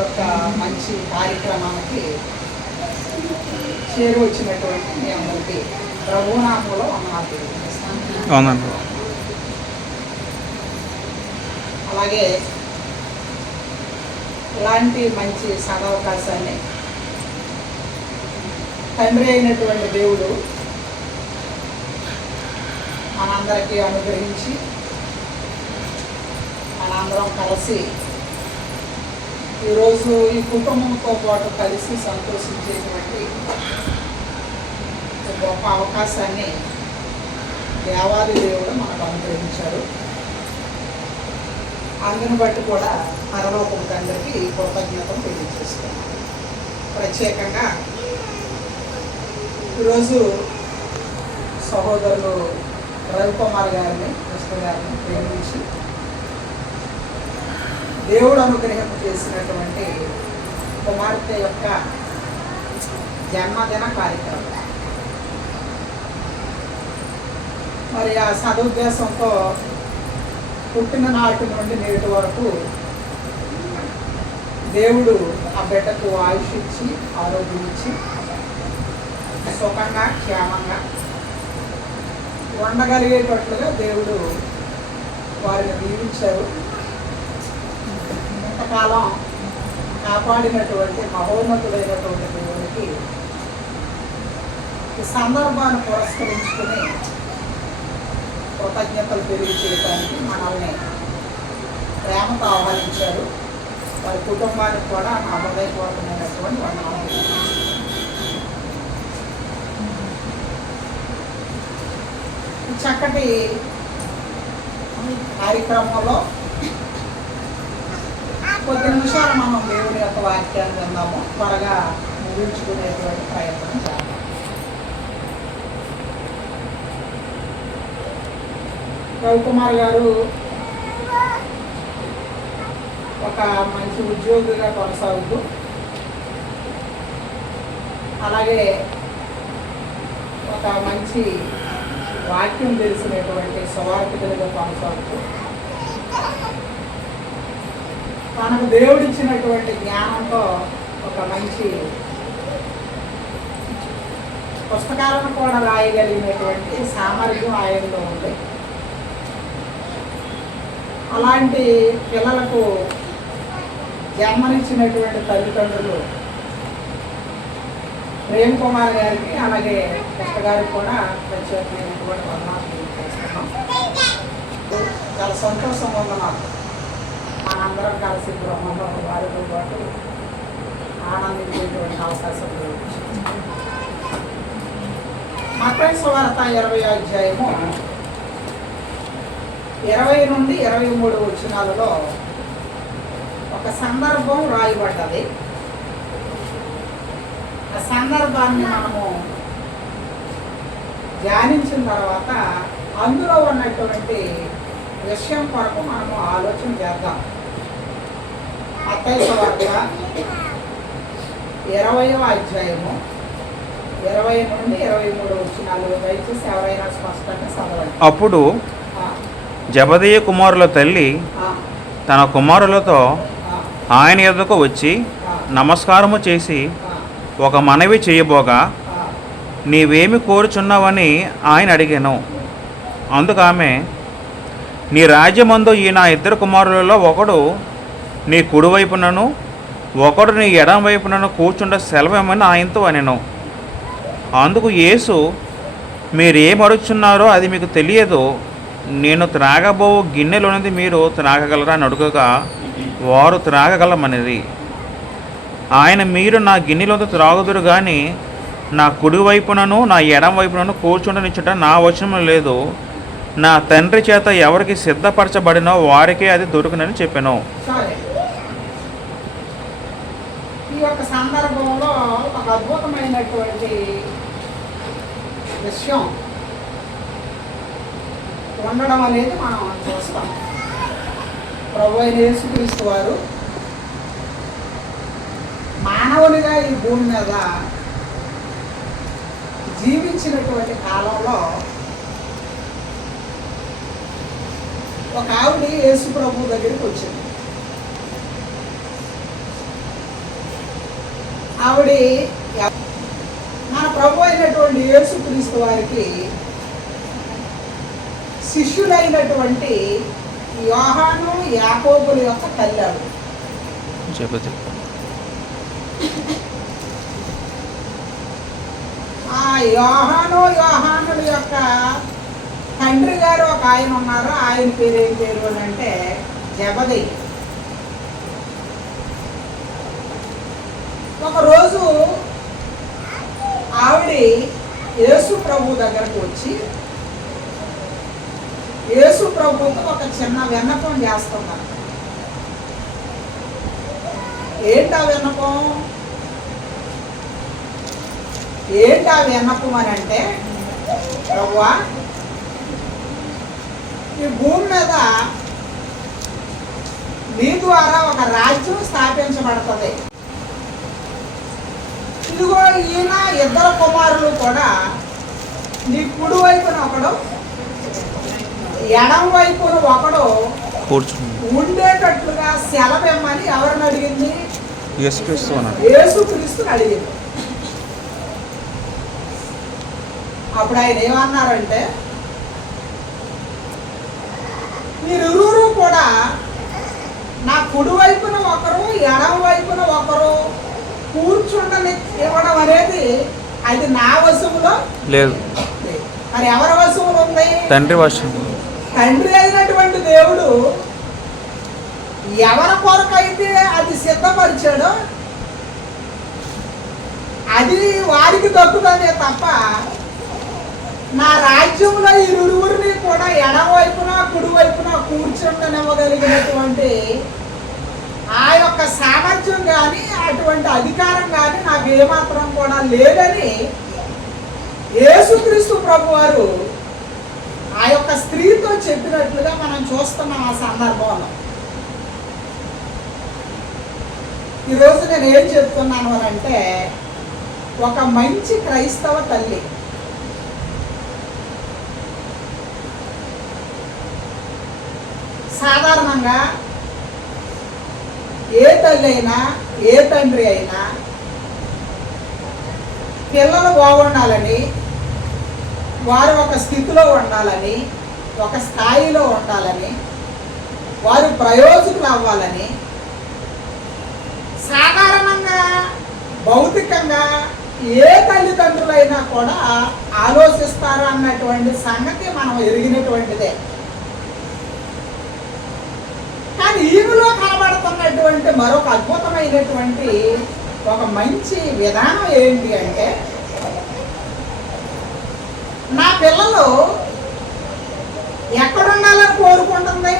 యొక్క మంచి కార్యక్రమానికి చేరువచ్చినటువంటి మీ అందరికీ ప్రభునామంలో వందనాలు తెలియజేస్తాను. అలాగే ఇలాంటి మంచి సదవకాశాన్ని తండ్రి అయినటువంటి దేవుడు మనందరికీ అనుగ్రహించి మనందరం కలిసి ఈరోజు ఈ కుటుంబంతో పాటు కలిసి సంతోషించేటువంటి గొప్ప అవకాశాన్ని దేవాది దేవుడు మనకు అనుగ్రహించారు. అందుని బట్టి కూడా పరలోకం తండ్రికి కృతజ్ఞతలు తెలియజేస్తున్నాం. ప్రత్యేకంగా ఈరోజు సహోదరులు రవికుమార్ గారిని కృష్ణ గారిని ప్రేమించి దేవుడు అనుగ్రహం చేసినటువంటి కుమార్తె యొక్క జన్మదిన కార్యక్రమం. మరి ఆ సదుద్దేశంతో పుట్టిన నాటి నుండి నేటి వరకు దేవుడు ఆ బిడ్డకు ఆయుష్ ఇచ్చి ఆరోగ్యం ఇచ్చి సుఖంగా క్షేమంగా ఉండగలిగేటట్లుగా దేవుడు వారిని దీవించారు. ఇంతకాలం కాపాడినటువంటి మహోన్నతులైనటువంటి దేవునికి ఈ సందర్భాన్ని పురస్కరించుకుని కృతజ్ఞతలు తెలియజేయడానికి మనల్ని ప్రేమతో ఆహ్వానించారు. వారి కుటుంబానికి కూడా నా హృదయపూర్వకమైనటువంటి వందనాలు. చక్కటి కార్యక్రమంలో కొద్ది నిమిషాలు మనం దేవుని యొక్క వాక్యాన్ని విందాము. త్వరగా ముగించుకునేటువంటి ప్రయత్నం చేద్దాం. రవికుమార్ గారు ఒక మంచి ఉద్యోగిగా కొనసాగుతూ అలాగే ఒక మంచి వాక్యం తెలిసినటువంటి సువార్తికులుగా కొనసాగుతూ తనకు దేవుడిచ్చినటువంటి జ్ఞానంతో ఒక మంచి పుస్తకాలను కూడా రాయగలిగినటువంటి సామర్థ్యం ఆయనలో ఉంది. అలాంటి పిల్లలకు జన్మనిచ్చినటువంటి తల్లిదండ్రులు ప్రేమ్ కుమార్ గారికి అలాగే కృష్ణ గారికి కూడా ప్రత్యేకమైనటువంటి వందనాలు తెలియజేస్తున్నాం. చాలా సంతోషంగా ఉంది నాకు. మనందరం కలిసి గృహంలో వారితో పాటు ఆనందించేటువంటి అవకాశం మత్తయి సువార్త 20వ అధ్యాయము 20 నుండి 23 వచనాలలో ఒక సందర్భం రాయబడ్డది. ఆ సందర్భాన్ని మనము ధ్యానించిన తర్వాత అందులో ఉన్నటువంటి విషయం కొరకు మనము ఆలోచన చేద్దాం. మత్తయి సువార్త 20వ అధ్యాయము 20 నుండి 23 వచనాలు దయచేసి ఎవరైనా స్పష్టంగా చదవండి. అప్పుడు జబదయి కుమారుల తల్లి తన కుమారులతో ఆయన యొద్దకు వచ్చి నమస్కారము చేసి ఒక మనవి చేయబోగా, నీవేమి కోరుచున్నావని ఆయన అడిగాను. అందుకు ఆమె, నీ రాజ్యమందు ఈ నా 2 కుమారులలో ఒకడు నీ కుడివైపునను ఒకడు నీ ఎడం వైపునను కూర్చుండ సెలవేమని ఆయనతో అనెను. అందుకు యేసు, మీరేమడుచున్నారో అది మీకు తెలియదు. నేను త్రాగబో గిన్నెలోనిది మీరు త్రాగగలరా అని అడుగగా వారు త్రాగగలమనిది. ఆయన, మీరు నా గిన్నెలోది త్రాగుదురు కానీ నా కుడివైపునను నా ఎడం వైపునను కూర్చుండనిచ్చుట నా వచనం లేదు. నా తండ్రి చేత ఎవరికి సిద్ధపరచబడినో వారికే అది దొరుకునని చెప్పాను. ఈ యొక్క సందర్భంలో ఒక అద్భుతమైనటువంటి విషయం ఉండడం అనేది మనం చూస్తాం. ప్రభు అయిన యేసుక్రీస్తు వారు మానవునిగా ఈ భూమి మీద జీవించినటువంటి కాలంలో ఒక ఆవిడ యేసు ప్రభు దగ్గరికి వచ్చింది. ఆవిడ మన ప్రభు అయినటువంటి యేసుక్రీస్తు వారికి శిష్యులైనటువంటి యోహాను యాకోబుల యొక్క తల్లి ఆవిడ. ఆ యోహానుల యొక్క తండ్రి గారు ఒక ఆయన ఉన్నారు. ఆయన పేరు ఏం పేరు అని అంటే జబదయి. ఒకరోజు ఆవిడ యేసు ప్రభు దగ్గరకు వచ్చి యేసు ప్రభుతో ఒక చిన్న విన్నపం చేస్తున్నారు. ఏంటా విన్నపం అని అంటే, ప్రభువా, ఈ భూమి మీద నీ ద్వారా ఒక రాజ్యం స్థాపించబడుతుంది. ఇదిగో ఈయన ఇద్దరు కుమారులు కూడా నీ కుడి వైపున ఒకడు, ఎడం వైపున ఒకడు ఉండేటట్లుగా సెలవిమ్మని ఎవరిని అడిగింది? యేసుక్రీస్తుని అడిగింది. అప్పుడు ఆయన ఏమన్నారంటే, మీరిరువురు కూడా నా కుడి వైపున ఒకరు, ఎడమ వైపున ఒకరు కూర్చుండని ఇవ్వడం అనేది అది నా వశములో లేదు. మరి ఎవరి వశములో ఉంది? తండ్రి వశము. తండ్రి అయినటువంటి దేవుడు ఎవరి కొరకైతే అది సిద్ధపరిచాడో అది వారికి దక్కుతుందే తప్ప నా రాజ్యంలో ఇరువురిని కూడా ఎడమవైపున కుడివైపున కూర్చుండనివ్వగలిగినటువంటి ఆ యొక్క సామర్థ్యం కానీ అటువంటి అధికారం కానీ నాకు ఏమాత్రం కూడా లేదని యేసుక్రీస్తు ప్రభు వారు ఆ యొక్క స్త్రీతో చెప్పినట్లుగా మనం చూస్తున్నాం. ఆ సందర్భంలో ఈరోజు నేను ఏం చెప్తున్నాను అని అంటే, ఒక మంచి క్రైస్తవ తల్లి సాధారణంగా ఏ తల్లి అయినా ఏ తండ్రి అయినా పిల్లలు బాగుండాలని, వారు ఒక స్థితిలో ఉండాలని, ఒక స్థాయిలో ఉండాలని, వారు ప్రయోజకులు అవ్వాలని సాధారణంగా భౌతికంగా ఏ తల్లిదండ్రులైనా కూడా ఆలోచిస్తారు అన్నటువంటి సంగతి మనం ఎరిగినటువంటిదే. కానీ ఈమెలో కనబడుతున్నటువంటి మరొక అద్భుతమైనటువంటి ఒక మంచి విధానం ఏంటి అంటే, నా పిల్లలు ఎక్కడుండాలని కోరుకుంటుంది?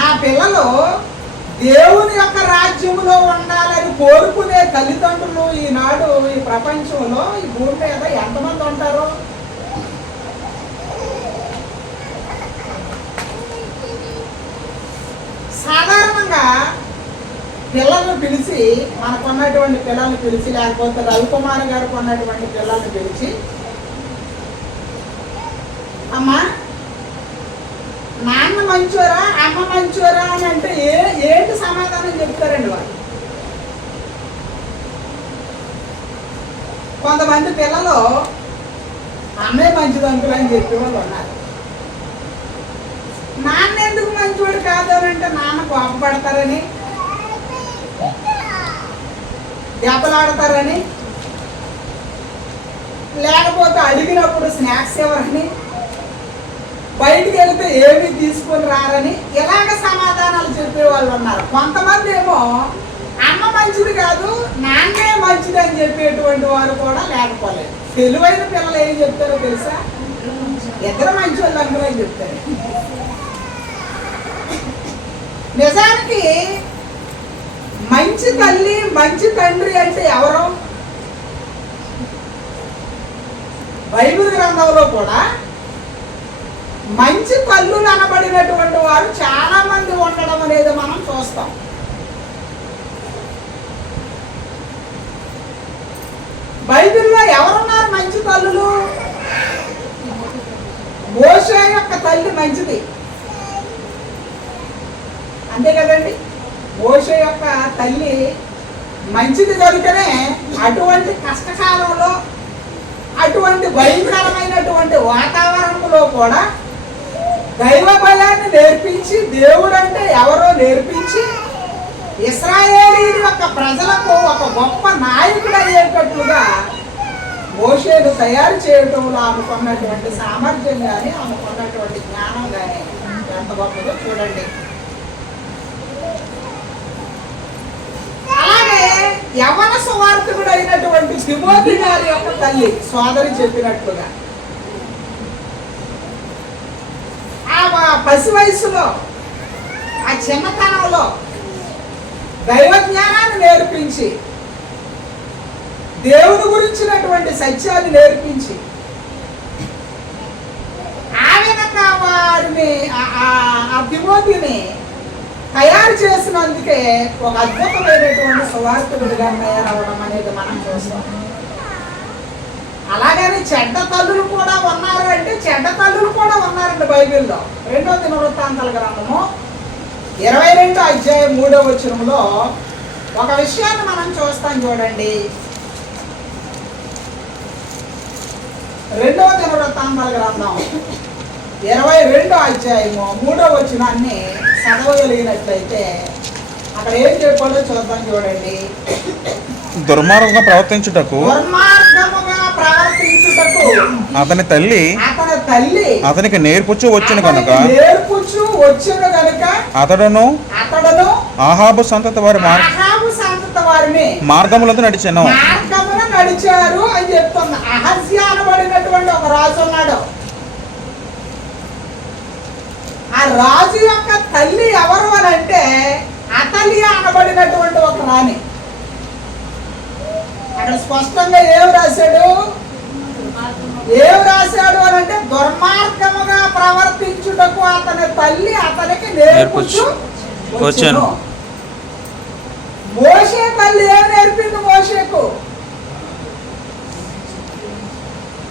నా పిల్లలు దేవుని యొక్క రాజ్యములో ఉండాలని కోరుకునే తల్లిదండ్రులు ఈనాడు ఈ ప్రపంచంలో ఈ భూమి మీద ఎంతమంది ఉంటారు? సాధారణంగా పిల్లల్ని పిలిచి, మనకున్నటువంటి పిల్లల్ని పిలిచి, లేకపోతే రవికుమార్ గారికి ఉన్నటువంటి పిల్లల్ని పిలిచి, అమ్మా నాన్న మంచోరా అమ్మ మంచోరా అని అంటే ఏంటి సమాధానం చెప్తారండి వాళ్ళు? కొంతమంది పిల్లలు అమ్మే మంచిది అంకులు అని చెప్పేవాళ్ళు ఉన్నారు. నాన్న ఎందుకు మంచివాడు కాదు అని అంటే, నాన్న కోపపడతారని, దెబ్బలాడతారని, లేకపోతే అడిగినప్పుడు స్నాక్స్ ఎవరని, బయటికి వెళితే ఏమీ తీసుకొని రారని ఇలాగ సమాధానాలు చెప్పేవాళ్ళు ఉన్నారు. కొంతమంది ఏమో అమ్మ మంచిది కాదు నాన్నే మంచిది అని చెప్పేటువంటి వారు కూడా లేకపోలేదు. తెలివైన పిల్లలు ఏం చెప్తారో తెలుసా? ఇద్దరు మంచి వాళ్ళు అందులో అని చెప్తారు. నిజానికి మంచి తల్లి మంచి తండ్రి అంటే ఎవరు? బైబిల్ గ్రంథంలో కూడా మంచి తల్లులు అనబడినటువంటి వారు చాలా మంది ఉండడం అనేది మనం చూస్తాం. బైబిల్లో ఎవరున్నారు మంచి తల్లులు? మోషే యొక్క తల్లి మంచిది, అంతే కదండి. మోషే యొక్క తల్లి మంచిది కనుకనే అటువంటి కష్టకాలంలో, అటువంటి భయంకరమైనటువంటి వాతావరణంలో కూడా దైవ భయాన్ని నేర్పించి, దేవుడు అంటే ఎవరో నేర్పించి, ఇశ్రాయేలీయుల యొక్క ప్రజలకు ఒక గొప్ప నాయకుడు అయ్యేటట్లుగా మోషేను తయారు చేయటంలో ఆమెకున్నటువంటి సామర్థ్యం కానీ, ఆమెకున్నటువంటి జ్ఞానం కానీ ఎంత గొప్పదో చూడండి. అలాగే యవన సువార్తికుడు అయినటువంటి తిమోతి గారి యొక్క తల్లి సోదరి చెప్పినట్లుగా ఆ పసి వయసులో, ఆ చిన్నతనంలో దైవ జ్ఞానాన్ని నేర్పించి, దేవుని గురించినటువంటి సత్యాన్ని నేర్పించి, ఆమె వారిని ఆ తిమోతిని తయారు చేసినందుకే ఒక అద్భుతమైనటువంటి సువార్తికుడిగా తయారవడం అనేది మనం చూస్తాం. అలాగని చెడ్డ తల్లులు కూడా ఉన్నారు అంటే, చెడ్డ తల్లులు కూడా ఉన్నారండి బైబిల్లో. 2వ దినవృత్తాంతాల గ్రంథము 22వ అధ్యాయం 3వ వచనంలో ఒక విషయాన్ని మనం చూస్తాం చూడండి. 2వ దినవృత్తాంతాల గ్రంథం 22వ అధ్యాయము 3వ వచనాన్ని చదవగలిగినట్లయితే అక్కడ ఏం చెప్పాలో చూద్దాం చూడండి. దుర్మార్గంగా ప్రవర్తించుటకు అతని తల్లి అతనికి నేర్పుచు వచ్చును కనుక అతడును ఆహాబు సంతతి వారి మార్గములతో నడిచెను. నడిచారు అని చెప్తున్నా. అహజ్యా అనబడినటువంటి ఒక రాజు ఉన్నాడు. ఆ రాజు యొక్క తల్లి ఎవరు అని అంటే అతలియా అనబడినటువంటి ఒక రాణి. అక్కడ స్పష్టంగా ఏం రాశాడు అని అంటే, దుర్మార్గముగా ప్రవర్తించుటకు అతని తల్లి అతనికి నేర్పుచు వచ్చెను. మోషే తల్లి ఏం నేర్పింది మోషేకు?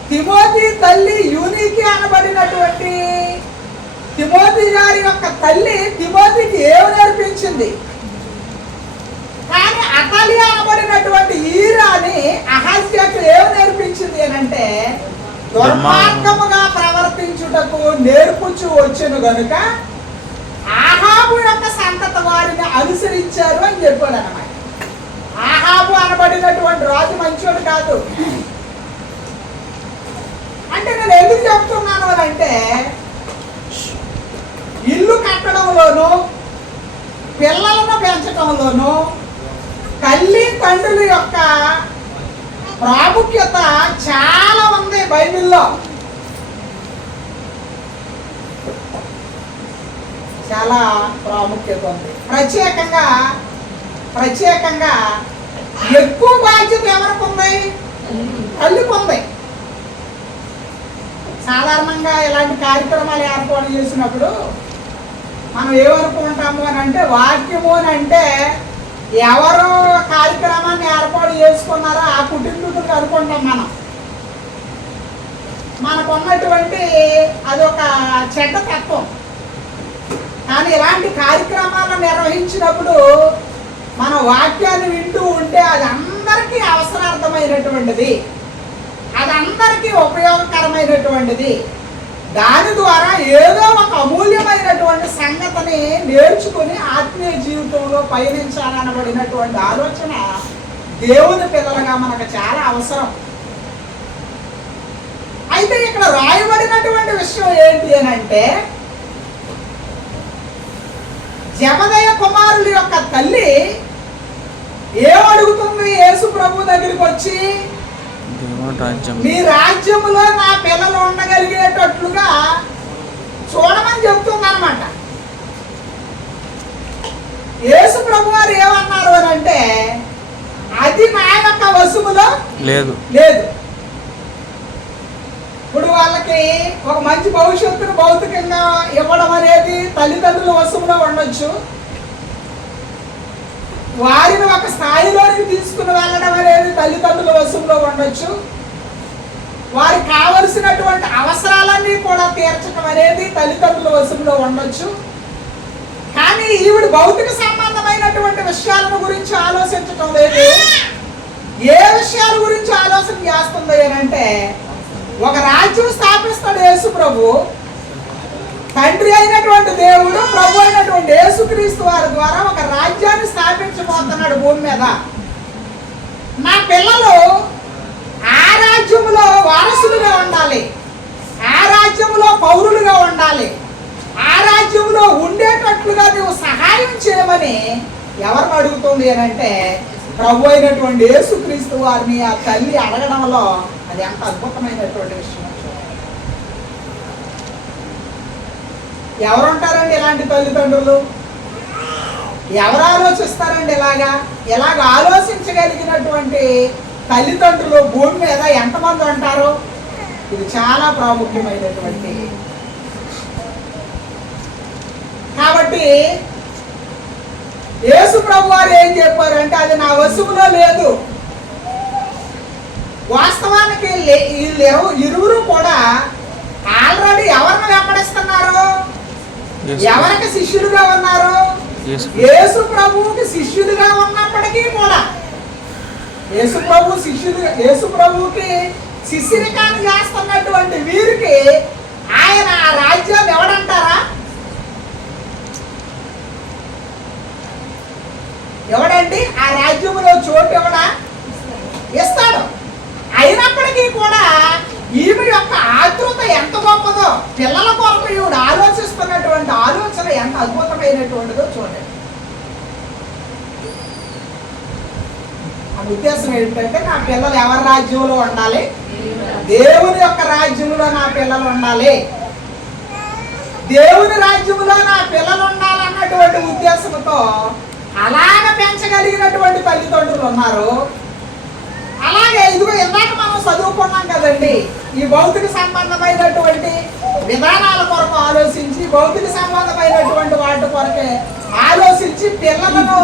తిమోతి తల్లి యూనికి అనబడినటువంటి తిమోతి గారి యొక్క తల్లి తిమోతికి ఏమి నేర్పించింది? కానీ అతలియా అనబడినటువంటి ఈ రాణి అహజ్యాకు ఏమి నేర్పించింది అని అంటే, దుర్మార్గముగా ప్రవర్తించుటకు నేర్పుచు వచ్చెను గనుక ఆహాబు యొక్క సంతతి వారిని అనుసరించారు అని చెప్పాడు అన్నమాట. ఆహాబు అనబడినటువంటి రాజు మంచోడు కాదు. అంటే నేను ఎందుకు చెప్తున్నాను అని అంటే, ఇల్లు కట్టడంలోనూ, పిల్లలను పెంచడంలోనూ తల్లి తండ్రుల యొక్క ప్రాముఖ్యత చాలా ఉంది బైబిల్లో. చాలా ప్రాముఖ్యత ఉంది. ప్రత్యేకంగా ఎక్కువ బాధ్యత ఎవరికి ఉంది? తల్లికి ఉంది. సాధారణంగా ఇలాంటి కార్యక్రమాలు ఏర్పాటు చేసినప్పుడు మనం ఏమనుకుంటాము అని అంటే, వాక్యము అని అంటే ఎవరు కార్యక్రమాన్ని ఏర్పాటు చేసుకున్నారో ఆ కుటుంబీకులకు అనుకుంటాం మనం. మనకున్నటువంటి అదొక చెడ్డ తత్వం. కానీ ఇలాంటి కార్యక్రమాలను నిర్వహించినప్పుడు మన వాక్యాన్ని వింటూ ఉంటే అది అందరికీ అవసరార్థమైనటువంటిది, అది అందరికీ ఉపయోగకరమైనటువంటిది. దాని ద్వారా ఏదో ఒక అమూల్యమైనటువంటి సంగతిని నేర్చుకుని ఆత్మీయ జీవితంలో పయనించాలనబడినటువంటి ఆలోచన దేవుని పిల్లలుగా మనకు చాలా అవసరం. అయితే ఇక్కడ రాయబడినటువంటి విషయం ఏంటి అని అంటే, జబదయ కుమారుల యొక్క తల్లి ఏమడుగుతుంది యేసు ప్రభు దగ్గరికి వచ్చి? మీ రాజ్యములో నా పిల్లలు ఉండగలిగేటట్లుగా చూడమని చెప్తుంది అనమాట. యేసు ప్రభు వారు ఏమన్నారు అని అంటే, అది నా యొక్క వశములో లేదు. ఇప్పుడు వాళ్ళకి ఒక మంచి భవిష్యత్తును భౌతికంగా ఇవ్వడం అనేది తల్లిదండ్రుల వశంలో ఉండొచ్చు. వారిని ఒక స్థాయిలోనికి తీసుకుని వెళ్ళడం అనేది తల్లిదండ్రుల వశంలో ఉండొచ్చు. వారికి కావలసినటువంటి అవసరాలన్నీ కూడా తీర్చడం అనేది తల్లిదండ్రుల వశంలో ఉండొచ్చు. కానీ ఈవిడ భౌతిక సంబంధమైన భౌతికమైనటువంటి విషయాలను గురించి ఆలోచించటం లేదు. ఏ విషయాల గురించి ఆలోచన చేస్తుంది అని అంటే, ఒక రాజ్యం స్థాపిస్తాడు యేసు ప్రభు. తండ్రి అయినటువంటి దేవుడు ప్రభు అయినటువంటి యేసుక్రీస్తు వారి ద్వారా ఒక రాజ్యాన్ని స్థాపించబోతున్నాడు భూమి మీద. నా పిల్లలు ఆ రాజ్యములో వారసులుగా ఉండాలి, ఆ రాజ్యములో పౌరులుగా ఉండాలి, ఆ రాజ్యంలో ఉండేటట్లుగా నువ్వు సహాయం చేయమని ఎవరిని అడుగుతుంది అని అంటే, ప్రభు అయినటువంటి యేసుక్రీస్తు వారిని ఆ తల్లి అడగడంలో అది ఎంత అద్భుతమైనటువంటి విషయం. ఎవరుంటారండి ఇలాంటి తల్లిదండ్రులు? ఎవరు ఆలోచిస్తారండి ఇలాగ ఆలోచించగలిగినటువంటి తల్లిదండ్రులు భూమి మీద ఎంతమంది ఉంటారు? ఇది చాలా ప్రాముఖ్యమైనటువంటి. కాబట్టి యేసు ప్రభు వారు ఏం చెప్పారంటే, అది నా వశములో లేదు. వాస్తవానికి వీళ్ళు ఇరువురు కూడా ఆల్రెడీ ఎవరిని వెంబడిస్తున్నారు? ఎవరికి శిష్యులుగా ఉన్నారు? యేసు ప్రభువుకి శిష్యులుగా ఉన్నప్పటికీ కూడా యేసు ప్రభువుకి శిష్యునికాన్ని చేస్తున్నటువంటి వీరికి ఆయన ఆ రాజ్యాన్ని ఎవడంటారా? ఎవడండి ఆ రాజ్యములో చోటు ఎవడా ఇస్తాడు? అయినప్పటికీ కూడా ఈమె యొక్క ఆతృత ఎంత గొప్పదో, పిల్లల కొరకు ఈవిడ ఆలోచిస్తున్నటువంటి ఆలోచన ఎంత అద్భుతమైనటువంటిదో చూడండి. ఆ ఉద్దేశం ఏంటంటే, నా పిల్లలు ఎవరి రాజ్యంలో ఉండాలి? దేవుని యొక్క రాజ్యంలో నా పిల్లలు ఉండాలి, దేవుని రాజ్యంలో నా పిల్లలు ఉండాలన్నటువంటి ఉద్దేశంతో అలాగ పెంచగలిగినటువంటి తల్లిదండ్రులు ఉన్నారు. అలాగే ఇదిగో ఇందాక మనం చదువుకున్నాం కదండి, ఈ భౌతిక సంబంధమైనటువంటి విధానాల కొరకు ఆలోచించి, భౌతిక సంబంధమైనటువంటి వాటి కొరకే ఆలోచించి పిల్లలను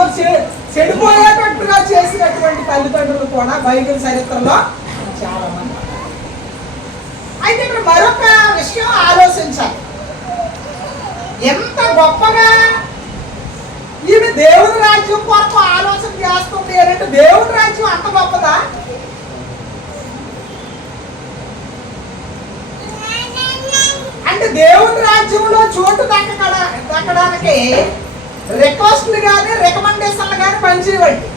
చెడిపోయేటట్టుగా చేసినటువంటి తల్లిదండ్రులు కూడా బైబిల్ చరిత్రలో చాలా మంది. అయితే ఇక్కడ మరొక విషయం ఆలోచించాలి. ఎంత గొప్పగా ఈమె దేవుని రాజ్యం కొరకు ఆలోచన చేస్తుంది అంటే, దేవుని రాజ్యం అంత గొప్పదా? అంటే దేవుని రాజ్యంలో చోటు దక్కడానికి రిక్వెస్ట్లు కానీ రికమెండేషన్లు కానీ పనిచేయవండి.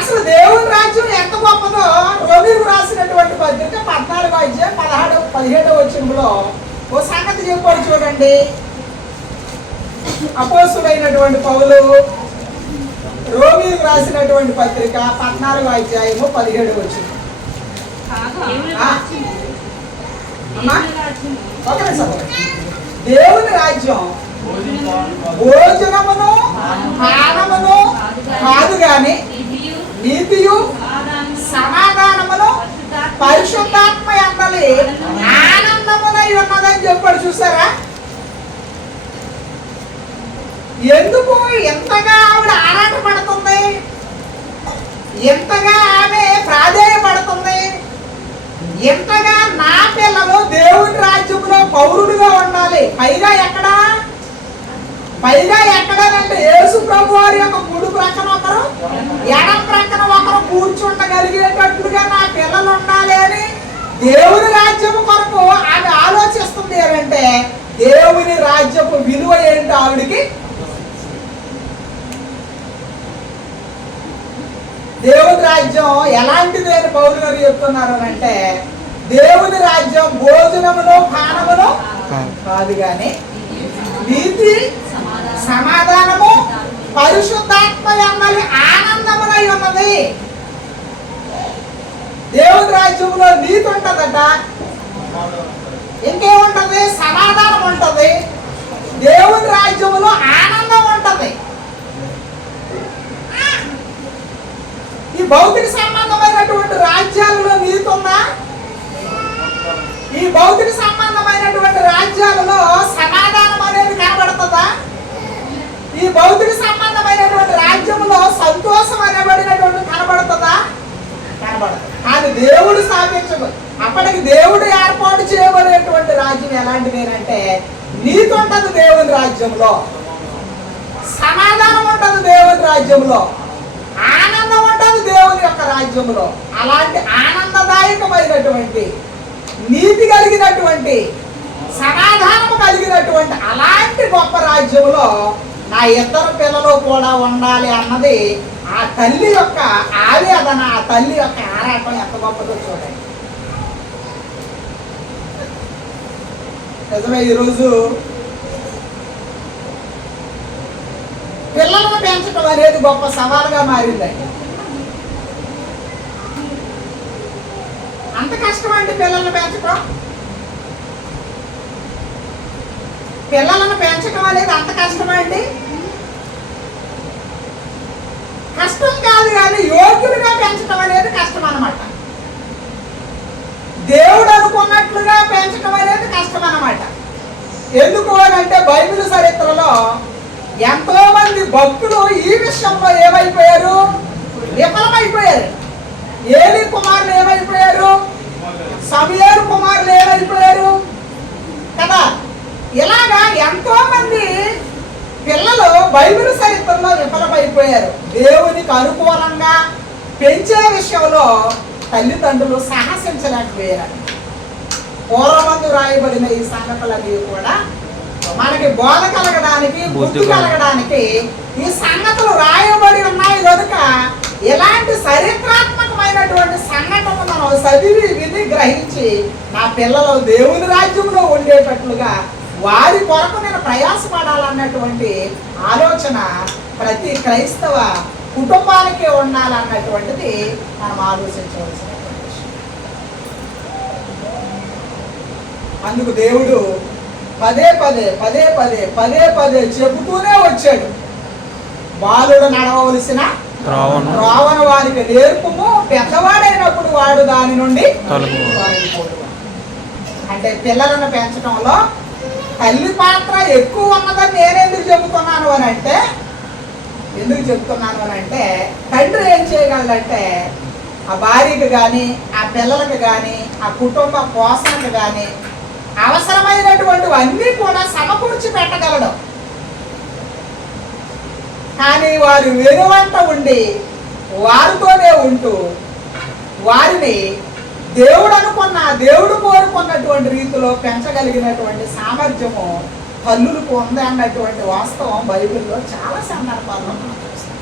అసలు దేవుని రాజ్యం ఎంత గొప్పదో రోమీయులకు రాసినటువంటి పత్రిక 14వ అధ్యాయం 17వ వచనంలో ఓ సంగతి చెప్పాడు చూడండి. అపోస్తులైనటువంటి పౌలు రోమీయులకు రాసినటువంటి పత్రిక 14వ అధ్యాయము 17వ వచనం. దేవుని రాజ్యం భోజనమును పానమును కాదు గాని నీతియు సమాధానమును పరిశుద్ధాత్మ యందలి ఆనందమునై ఉన్నదని చెప్పాడు. చూసారా ఎందుకు ఎంతగా ఆవిడ ఆరాటపడుతుంది, ఎంతగా ఆమె ప్రాధేయపడుతుంది, ఎంతగా నా పిల్లలు దేవుని రాజ్యంలో పౌరుడుగా ఉండాలి. పైగా ఎక్కడానంటే యేసు ప్రభు వారి యొక్క కుడి ప్రక్కన ఒకరు, ఎడం ప్రక్కన ఒకరు కూర్చుండగలిగేటట్లుగా నా పిల్లలు ఉండాలి అని దేవుని రాజ్యం కొరకు ఆమె ఆలోచిస్తుంది. అంటే దేవుని రాజ్యపు విలువ ఏంటో ఆవిడికి. దేవుని రాజ్యం ఎలాంటిది అని పౌలు గారు చెప్తున్నారు అంటే, దేవుని రాజ్యం భోజనమును పానమును కాదు గాని నీతి సమాధానము పరిశుద్ధాత్మ యందలి ఆనందమునై ఉన్నది. దేవుని రాజ్యంలో నీతి ఉంటదట, ఇంకేముంటది? సమాధానం ఉంటది. దేవుని రాజ్యంలో ఆనందం ఉంటది. ఈ భౌతిక సంబంధమైనటువంటి రాజ్యాలలో నీతి ఉందా? ఈ భౌతిక సంబంధమైనటువంటి రాజ్యాలలో సమాధానం అనేది కనబడుతుందా? ఈ భౌతిక సంబంధమైనటువంటి రాజ్యంలో సంతోషం అనేబడినటువంటి కనబడుతుందా? కనబడదు. కానీ దేవుడు స్థాపించదు. అప్పటికి దేవుడు ఏర్పాటు చేయబడినటువంటి రాజ్యం ఎలాంటిది అంటే నీతి ఉంటది దేవుని రాజ్యంలో. రాజ్యంలో, ఆనందం ఉంటుంది దేవుని యొక్క రాజ్యంలో. అలాంటి ఆనందదాయకమైనటువంటి, నీతి కలిగినటువంటి, సమాధానం కలిగినటువంటి అలాంటి గొప్ప రాజ్యంలో నా ఇద్దరు పిల్లలు కూడా ఉండాలి అన్నది ఆ తల్లి యొక్క ఆవేదన, ఆ తల్లి యొక్క ఆరాటం ఎంత గొప్పదో చూడండి. నిజమే, ఈరోజు పిల్లలను పెంచడం అనేది గొప్ప సవాలుగా మారిందండి. అంత కష్టం అండి పిల్లలను పెంచడం. పిల్లలను పెంచడం అనేది అంత కష్టమండి. కష్టం కాదు కానీ యోగ్యులుగా పెంచడం అనేది కష్టం అన్నమాట. దేవుడు అనుకున్నట్లుగా పెంచడం అనేది కష్టం అన్నమాట. ఎందుకు అంటే బైబిల్ చరిత్రలో ఎంతో మంది భక్తులు ఈ విషయంలో ఏమైపోయారు, విఫలమైపోయారు. ఏలీ కుమారులు ఏమైపోయారు, సమూయేలు కుమారులు ఏమైపోయారు కదా. ఇలాగా ఎంతో మంది పిల్లలు బైబిల్ చరిత్రలో విఫలమైపోయారు. దేవునికి అనుకూలంగా పెంచే విషయంలో తల్లిదండ్రులు సాహసించలేకపోయారు. పూర్వమందు రాయబడిన ఈ సంగతులన్నీ కూడా మనకి బోధ కలగడానికి, బుద్ధి కలగడానికి ఈ సంగతులు రాయబడి ఉన్నాయి కనుక ఇలాంటి చరిత్రాత్మకమైనటువంటి సంఘటనలు మనం చదివి విని గ్రహించి నా పిల్లలు దేవుని రాజ్యంలో ఉండేటట్లుగా వారి కొరకు నేను ప్రయాసపడాలన్నటువంటి ఆలోచన ప్రతి క్రైస్తవ కుటుంబానికి ఉండాలన్నటువంటిది మనం ఆలోచించవలసినటువంటి విషయం. అందుకు దేవుడు పదే పదే చెబుతూనే వచ్చాడు. బాలుడు నడవలసిన త్రోవను వారికి నేర్పుము, పెద్దవాడైనప్పుడు వాడు దాని నుండి తొలగిపోడు. అంటే పిల్లలను పెంచడంలో తల్లి పాత్ర ఎక్కువ ఉన్నదని నేనెందుకు చెబుతున్నాను అని అంటే, తండ్రి ఏం చేయగలడంటే ఆ భార్యకు కానీ, ఆ పిల్లలకు కానీ, ఆ కుటుంబ పోషణకు కానీ అవసరమైనటువంటివన్నీ కూడా సమకూర్చి పెట్టగలడు. కానీ వారు వెనువంట ఉండి వారితోనే ఉంటూ వారిని దేవుడు కోరుకున్నటువంటి రీతిలో పెంచగలిగినటువంటి సామర్థ్యము తల్లులకు ఉంది అన్నటువంటి వాస్తవం బైబిల్లో చాలా సందర్భాల్లో మనం చూస్తాం.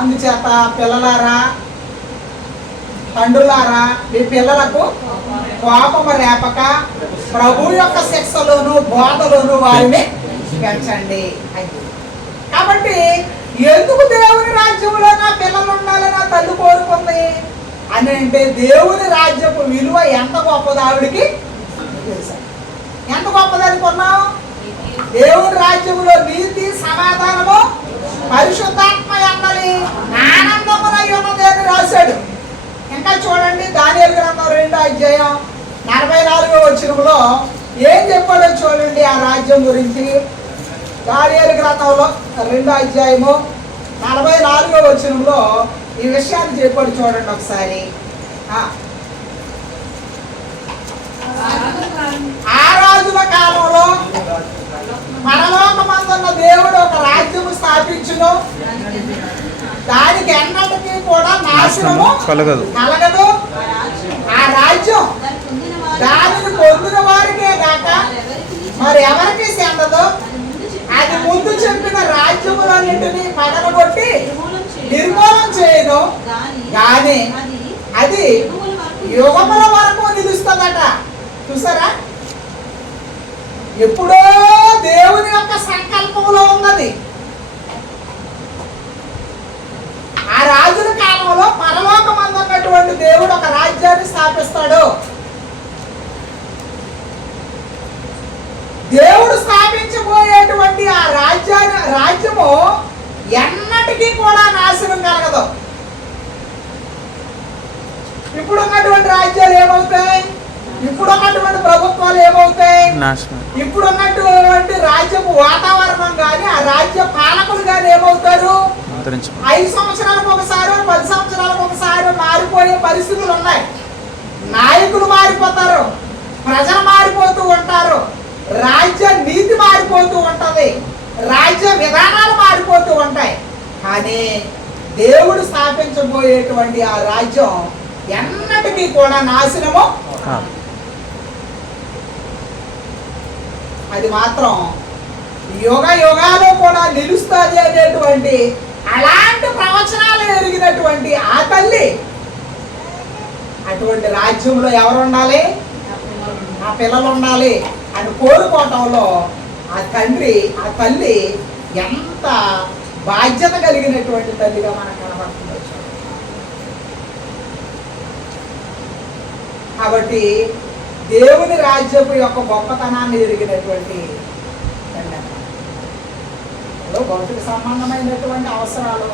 అందుచేత పిల్లలారా, తండ్రులారా, మీ పిల్లలకు కోపము రేపక ప్రభు యొక్క శిక్షలోను బోధలోను వారిని పెంచండి. కాబట్టి ఎందుకు దేవుని రాజ్యంలో నా పిల్లలు ఉండాలని నా తల్లి కోరుకుంది అని అంటే, దేవుని రాజ్యపు విలువ ఎంత గొప్పది ఆవిడికి తెలుసా. ఎంత గొప్పది అనుకున్నావు? దేవుని రాజ్యంలో నీతి, సమాధానము, పరిశుద్ధాత్మ ఎందలి ఆనందమునై ఉన్నది అని రాశాడు. ఇంకా చూడండి, దానియేలు గ్రంథం 2వ అధ్యాయం 44వ వచనంలో ఏం చెప్పాడో చూడండి ఆ రాజ్యం గురించి. దానియేలు గ్రంథంలో 2వ అధ్యాయము 44వ వచనంలో ఈ విషయాన్ని చెప్పాడు చూడండి ఒకసారి. ఆ రాజుల కాలంలో పరలోకమందున్న దేవుడు ఒక రాజ్యము స్థాపించును, దానికి ఎన్నటికీ కూడా నాశనము కలగదు. ఆ రాజ్యం దానిని పొందిన వారికే కాక మరి ఎవరికి చెందదు. అది ముందు చెప్పిన రాజ్యములన్నింటినీ పగలగొట్టి నిర్మూలన చేయను, కానీ అది యుగముల వరకు నిలుస్తుందట. చూసారా, ఎప్పుడో దేవుని యొక్క సంకల్పంలో ఉన్నది. ఆ రాజుల కాలంలో పరలోకమందు ఉన్నటువంటి దేవుడు ఒక రాజ్యాన్ని స్థాపిస్తాడు. దేవుడు స్థాపించబోయేటువంటి ఆ రాజ్యము ఎన్నటికీ కూడా నాశనం కలగదు. ఇప్పుడున్నటువంటి రాజ్యాలు ఏమవుతాయి? ఇప్పుడున్నటువంటి ప్రభుత్వాలు ఏమవుతాయి? ఇప్పుడున్నటువంటి రాజ్యపు వాతావరణం కానీ, ఆ రాజ్య పాలకులు కానీ ఏమవుతారు? 5 సంవత్సరాలకు ఒకసారి, 10 సంవత్సరాలకు ఒకసారి మారిపోయే పరిస్థితులు ఉన్నాయి. నాయకులు మారిపోతారు, ప్రజలు మారిపోతూ ఉంటారు, రాజ్య నీతి మారిపోతూ ఉంటది, రాజ్య విధానాలు మారిపోతూ కానీ దేవుడు స్థాపించబోయేటువంటి ఆ రాజ్యం ఎన్నటికీ కూడా నాశనము కాదు. అది మాత్రం యుగ యుగాలు కూడా నిలుస్తుంది అనేటువంటి అలాంటి ప్రవచనాలు ఎరిగినటువంటి ఆ తల్లి అటువంటి రాజ్యంలో ఎవరు ఉండాలి? ఆ పిల్లలు ఉండాలి అని కోరుకోవటంలో ఆ తండ్రి ఆ తల్లి ఎంత బాధ్యత కలిగినటువంటి తల్లిగా మనకు కనబడుతుంది. కాబట్టి దేవుని రాజ్యపు యొక్క గొప్పతనాన్ని ఎరిగినటువంటి తండ్రి. భౌతిక సంబంధమైనటువంటి అవసరాలు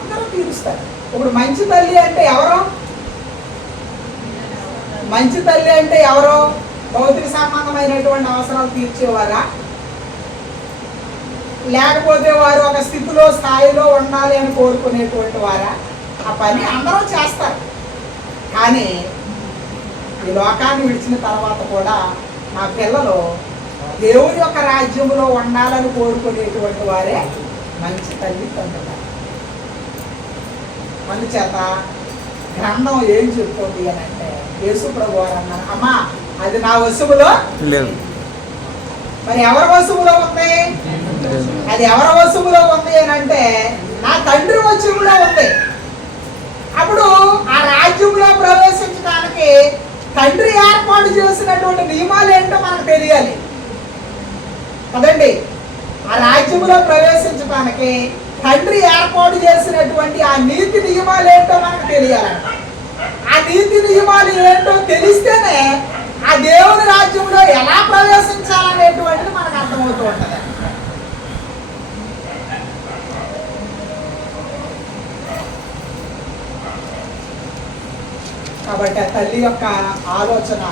అందరూ తీరుస్తారు. ఇప్పుడు మంచి తల్లి అంటే ఎవరు? మంచి తల్లి అంటే ఎవరు? భౌతిక సంబంధమైనటువంటి అవసరాలు తీర్చేవారా, లేకపోతే వారు ఒక స్థితిలో స్థాయిలో ఉండాలి అని కోరుకునేటువంటి వారా? ఆ పని అందరూ చేస్తారు. కానీ ఈ లోకాన్ని విడిచిన తర్వాత కూడా నా పిల్లలు దేవుని యొక్క రాజ్యంలో ఉండాలని కోరుకునేటువంటి వారే మంచి తల్లి తండ్రులు. అందుచేత గ్రంథం ఏం చెప్తుంది అని అంటే, యేసు ప్రభు వారు అన్నారు, అమ్మా అది నా వశములో లేదు. మరి ఎవరి వశములో ఉంది? అది ఎవరి వశములో ఉంది అని అంటే నా తండ్రి వశములో ఉంది. అప్పుడు ఆ రాజ్యంలో ప్రవేశించడానికి తండ్రి ఏర్పాటు చేసినటువంటి నియమాలు ఏంటో మనకు తెలియాలి కదండి. ఆ రాజ్యంలో ప్రవేశించడానికి తండ్రి ఏర్పాటు చేసినటువంటి ఆ నీతి నియమాలు ఏంటో మనకు తెలియాలంట. ఆ నీతి నియమాలు ఏంటో తెలిస్తేనే ఆ దేవుని రాజ్యంలో ఎలా ప్రవేశించాలనేటువంటిది మనకు అర్థమవుతూ ఉంటుంది. కాబట్టి ఆ తల్లి యొక్క ఆలోచన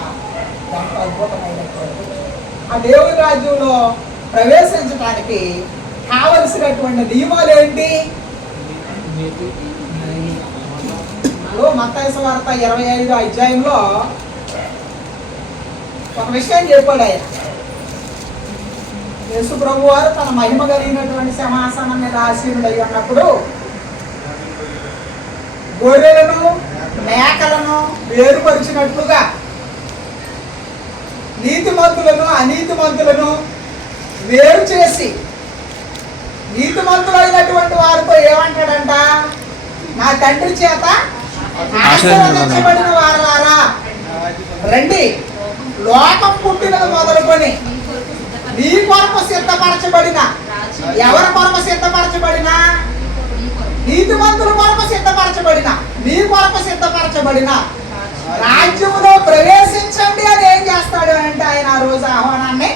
ఎంత అద్భుతమైనటువంటి. ఆ దేవుని రాజ్యంలో ప్రవేశించడానికి కావలసినటువంటి నియమాలు ఏంటి? మత్తయి సువార్త 25వ అధ్యాయంలో ఒక విషయం చెప్పాడు ఆయన. యేసు ప్రభు వారు తన మహిమ కలిగినటువంటి సింహాసనం మీద ఆసీనుడై ఉన్నప్పుడు గొర్రెలను మేకలను వేరుపరిచినట్లుగా నీతిమంతులను అనీతిమంతులను వేరు చేసి నీతిమంతులైనటువంటి వారితో ఏమంటాడంట? నా తండ్రి చేత ఆశీర్వదించబడిన వారలారా రండి, లోకం పుట్టినది మొదలుకొని నీ కొరకు సిద్ధపరచబడిన, ఎవరి కొరకు సిద్ధపరచబడిన? నీతిమంతుల కొరకు సిద్ధపరచబడిన, నీ కొరకు సిద్ధపరచబడిన రాజ్యములో ప్రవేశించండి అని ఏం చేస్తాడు అంటే ఆయన ఆ రోజు ఆహ్వానాన్ని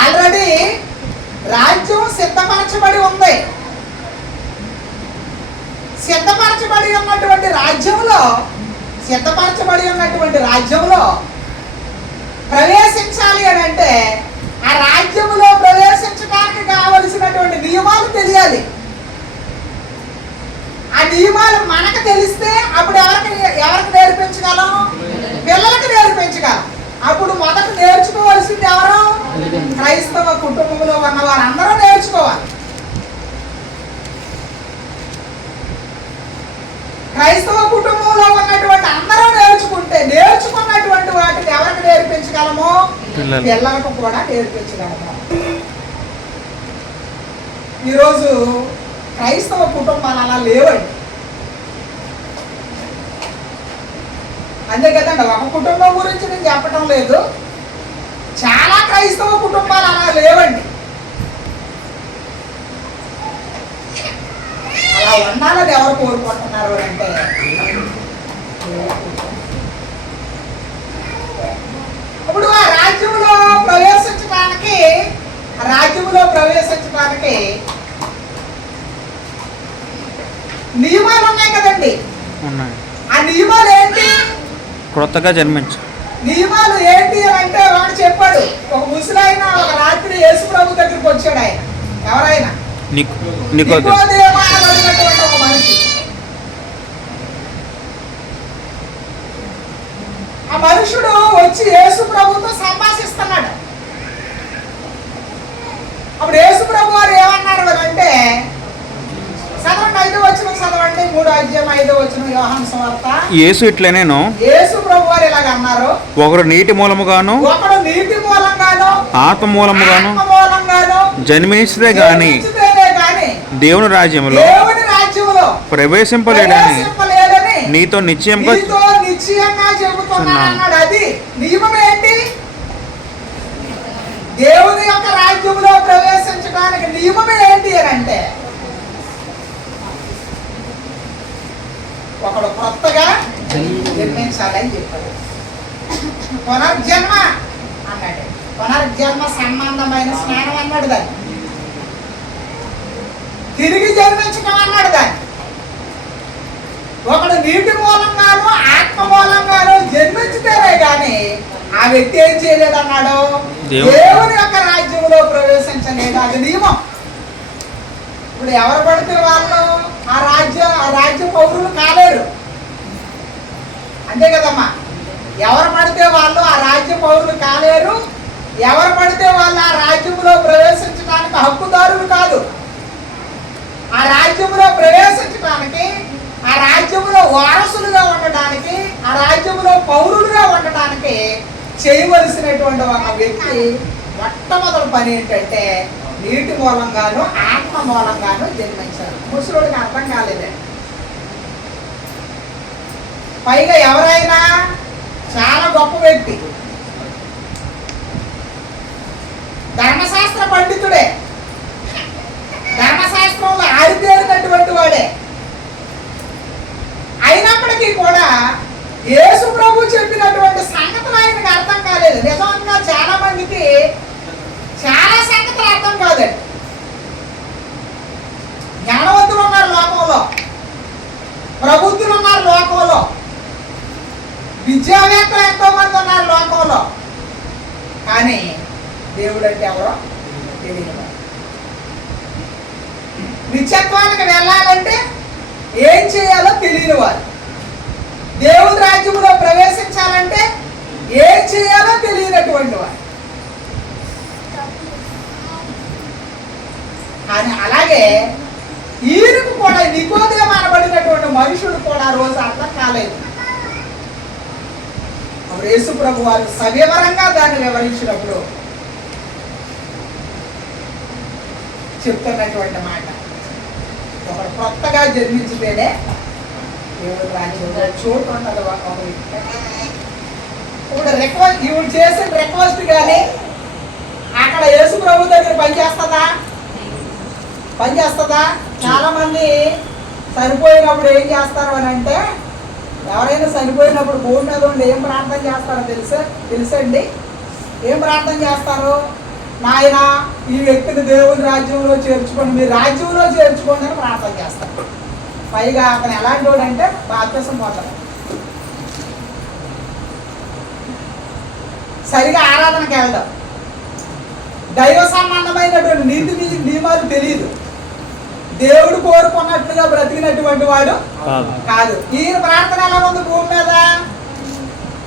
ఆల్రెడీ రాజ్యం సిద్ధపరచబడి ఉంది. సిద్ధపరచబడి ఉన్నటువంటి రాజ్యంలో ప్రవేశించాలి అని అంటే ఆ రాజ్యములో ప్రవేశించడానికి కావలసినటువంటి నియమాలు తెలియాలి. ఆ నియమాలు మనకు తెలిస్తే అప్పుడు ఎవరికి నేర్పించగలం? పిల్లలకు నేర్పించగలం. అప్పుడు మొదట నేర్చుకోవాల్సింది ఎవరు? క్రైస్తవ కుటుంబంలో ఉన్న వారందరూ నేర్చుకోవాలి. క్రైస్తవ కుటుంబంలో ఉన్నటువంటి అందరూ నేర్చుకున్నటువంటి వాటిని ఎవరికి నేర్పించగలము? పిల్లలకు కూడా నేర్పించగలము. ఈరోజు క్రైస్తవ కుటుంబాలు అలా లేవండి. అంతే కదండి, ఒక కుటుంబం గురించి నేను చెప్పటం లేదు, చాలా క్రైస్తవ కుటుంబాలు అలా లేవండి. అలా ఉండాలని ఎవరు కోరుకుంటున్నారు అంటే ఇప్పుడు ఆ రాజ్యంలో ప్రవేశించడానికి నియమాలు ఉన్నాయి కదండి. ఆ నియమాలు ఏంటి? క్రొత్తగా జన్మించు నియమాలు ఏంటి అని అంటే వాడు చెప్పాడు. ఒక ముసలాయన ఒక రాత్రి యేసు ప్రభు దగ్గరికి వచ్చాడు. ఆయన ఎవరైనా నికోదేము అనబడినటువంటి ఒక మనిషి. ఆ మనుషుడు వచ్చి యేసు ప్రభుతో సంభాషిస్తున్నాడు. అప్పుడు యేసు ప్రభు వారు ఏమన్నారు అంటే, చదవండి 5వ వచనం చదవండి, 3వ అధ్యాయం 5వ వచనం యోహాను సువార్త. యేసు ఇట్లనేను, యేసు ప్రభు వారు ఇలాగ అన్నారు, ఒకడు నీటి మూలముగాను ఒకడు నీటి మూలంగాను ఆత్మ మూలముగాను ఆత్మ మూలంగాను జన్మించితే గాని జన్మించితేనే గాని దేవుని రాజ్యములో దేవుని రాజ్యములో ప్రవేశింపలేడని ప్రవేశింపలేడని నీతో నిశ్చయంగా నీతో నిశ్చయంగా చెబుతున్నాను అన్నాడు. అది నియమం ఏంటి? దేవుని యొక్క రాజ్యంలో ప్రవేశించడానికి నియమం ఏంటి అని అంటే, ఒకడు కొత్తగా జన్మించాలని చెప్పాడు. పునర్జన్మ అన్నాడు. పునర్జన్మ సంబంధమైన స్నానం అన్నాడు దాన్ని. తిరిగి జన్మించడం అన్నాడు దాన్ని. ఒకడు నీటి మూలంగాను ఆత్మ మూలంగాను జన్మించితేనే కానీ ఆ వ్యక్తి ఏం చేయలేదు అన్నాడు, దేవుని యొక్క రాజ్యంలో ప్రవేశించలేదు. అది నియమం. ఇప్పుడు ఎవరు పడితే వాళ్ళు ఆ రాజ్య పౌరులు కాలేరు, అంతే కదమ్మా. ఎవరు పడితే వాళ్ళు ఆ రాజ్య పౌరులు కాలేరు, ఎవరు పడితే వాళ్ళు ఆ రాజ్యంలో ప్రవేశించడానికి హక్కుదారులు కాదు. ఆ రాజ్యంలో ప్రవేశించడానికి, ఆ రాజ్యంలో వారసులుగా ఉండడానికి, ఆ రాజ్యంలో పౌరులుగా ఉండడానికి చేయవలసినటువంటి ఒక వ్యక్తి మొట్టమొదటి పని ఏంటంటే నీటి మూలంగాను ఆత్మ మూలంగాను జన్మించారు. ముసలోడికి అర్థం కాలేదే. పైగా ఎవరైనా చాలా గొప్ప వ్యక్తి, ధర్మశాస్త్ర పండితుడే, ధర్మశాస్త్రంలో ఆరితేరినటువంటి వాడే, అయినప్పటికీ కూడా యేసు ప్రభు చెప్పినటువంటి సంగతులు ఆయనకు అర్థం కాలేదు. నిజంగా చాలా మందికి చాలా సంగతులు అర్థం కాదండి. జ్ఞానవంతులు ఉన్నారు లోకంలో, ప్రబుద్ధులు ఉన్నారు లోకంలో, విద్యావేత్తలు ఎంతో మంది ఉన్నారు లోకంలో, కానీ దేవుడు అంటే ఎవరో తెలియదు. నిత్యత్వానికి వెళ్ళాలంటే ఏం చేయాలో తెలియని వారు, దేవుని రాజ్యంలో ప్రవేశించాలంటే ఏం చేయాలో తెలియనటువంటి వారు. కానీ అలాగే ఈయనకు కూడా నికోదేము అనబడినటువంటి మనుషుడు కూడా రోజు అర్థం కాలేదు. అప్పుడు యేసు ప్రభు వారు సవివరంగా దాన్ని వివరించినప్పుడు చెప్తున్నటువంటి మాట, ఒకడు కొత్తగా జన్మించితేనే దేవుడి రాజ్యంలో చోటు ఉంటుంది. ఇప్పుడు రిక్వెస్ట్, ఇవి చేసిన రిక్వెస్ట్ కానీ అక్కడ యేసు ప్రభు దగ్గర పనిచేస్తుందా? చాలా మంది చనిపోయినప్పుడు ఏం చేస్తారు అని అంటే, ఎవరైనా చనిపోయినప్పుడు భూమి మీద ఉండి ఏం ప్రార్థన చేస్తారో తెలుసండి? ఏం ప్రార్థన చేస్తారు? నాయన ఈ వ్యక్తిని దేవుని రాజ్యంలో చేర్చుకోండి, మీ రాజ్యంలో చేర్చుకోండి అని ప్రార్థన చేస్తారు. పైగా అతను ఎలాంటి వాడు అంటే బాప్తిసం పొందడు, సరిగా ఆరాధనకి వెళ్దాం, దైవ సంబంధమైనటువంటి నీతి నియమాలు తెలియదు, దేవుడు కోరుకున్నట్లుగా బ్రతికినటువంటి వాడు కాదు. ఈయన ప్రార్థన ఎలా ఉంది? భూమి మీద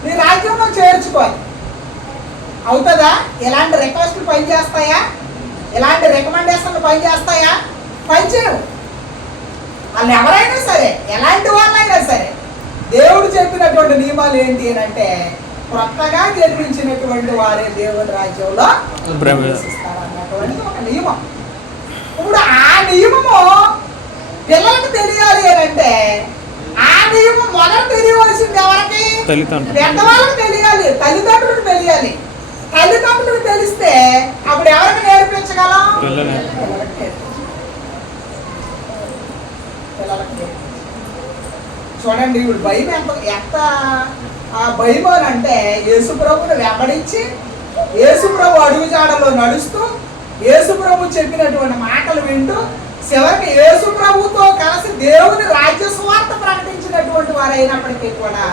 నీ రాజ్యంలో చేర్చుకోవాలి. అవుతుందా? ఎలాంటి రిక్వెస్ట్లు పనిచేస్తాయా? ఎలాంటి రికమెండేషన్లు పనిచేస్తాయా? పనిచేయవు. వాళ్ళు ఎవరైనా సరే, ఎలాంటి వాళ్ళైనా సరే, దేవుడు చెప్పినటువంటి నియమాలు ఏంటి అని అంటే, కొత్తగా జన్మించినటువంటి వారే దేవుని రాజ్యంలో ప్రవేశిస్తారు అన్నటువంటిది ఒక నియమం. ఇప్పుడు ఆ నియమము పిల్లలకు తెలియాలి అని అంటే, ఆ నియమం మొదలు తెలియవలసింది ఎవరికి? పెద్దవాళ్ళకి తెలియాలి, తల్లిదండ్రులకు తెలియాలి. తల్లిదండ్రులకు తెలిస్తే అప్పుడు ఎవరికి నేర్పించగలం? పిల్లలకి. చూడండి, ఇప్పుడు భయం ఎంత భయం అని అంటే, యేసుప్రభుని వెంబడించి యేసుప్రభు అడుగుజాడలో నడుస్తూ యేసుప్రభు చెప్పినటువంటి మాటలు వింటూ చివరికి యేసుప్రభుతో కలిసి దేవుని రాజ్య సువార్త ప్రకటించినటువంటి వారైనప్పటికీ కూడా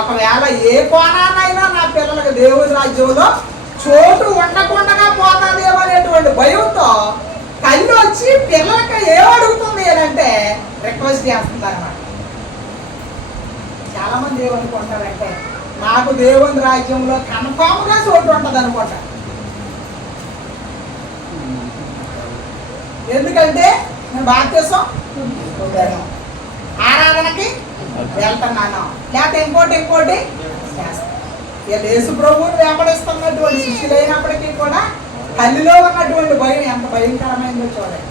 ఒకవేళ ఏ కోణాన్నైనా నా పిల్లలకు దేవుని రాజ్యంలో చోటు ఉండకుండా పోతాదేమో అనేటువంటి భయంతో తల్లి వచ్చి పిల్లలకి ఏం అడుగుతుంది అని అంటే రిక్వెస్ట్ చేస్తుంది అన్నమాట. చాలా మంది ఏమనుకుంటారంటే, నాకు దేవుని రాజ్యంలో కన్ఫామ్గా చోటు ఉంటుంది అనుకుంటారు. ఎందుకంటే నేను బాప్తిసం పొందాను, ఆరాధనకి వెళ్తున్నాను, లేకపోతే ఇంకోటి చేస్తాను. యేసు ప్రభువుని వెంబడిస్తున్నటువంటి శిష్యులైనప్పటికీ కూడా తల్లిలో ఉన్నటువంటి భయం ఎంత భయంకరమైందో చూడండి.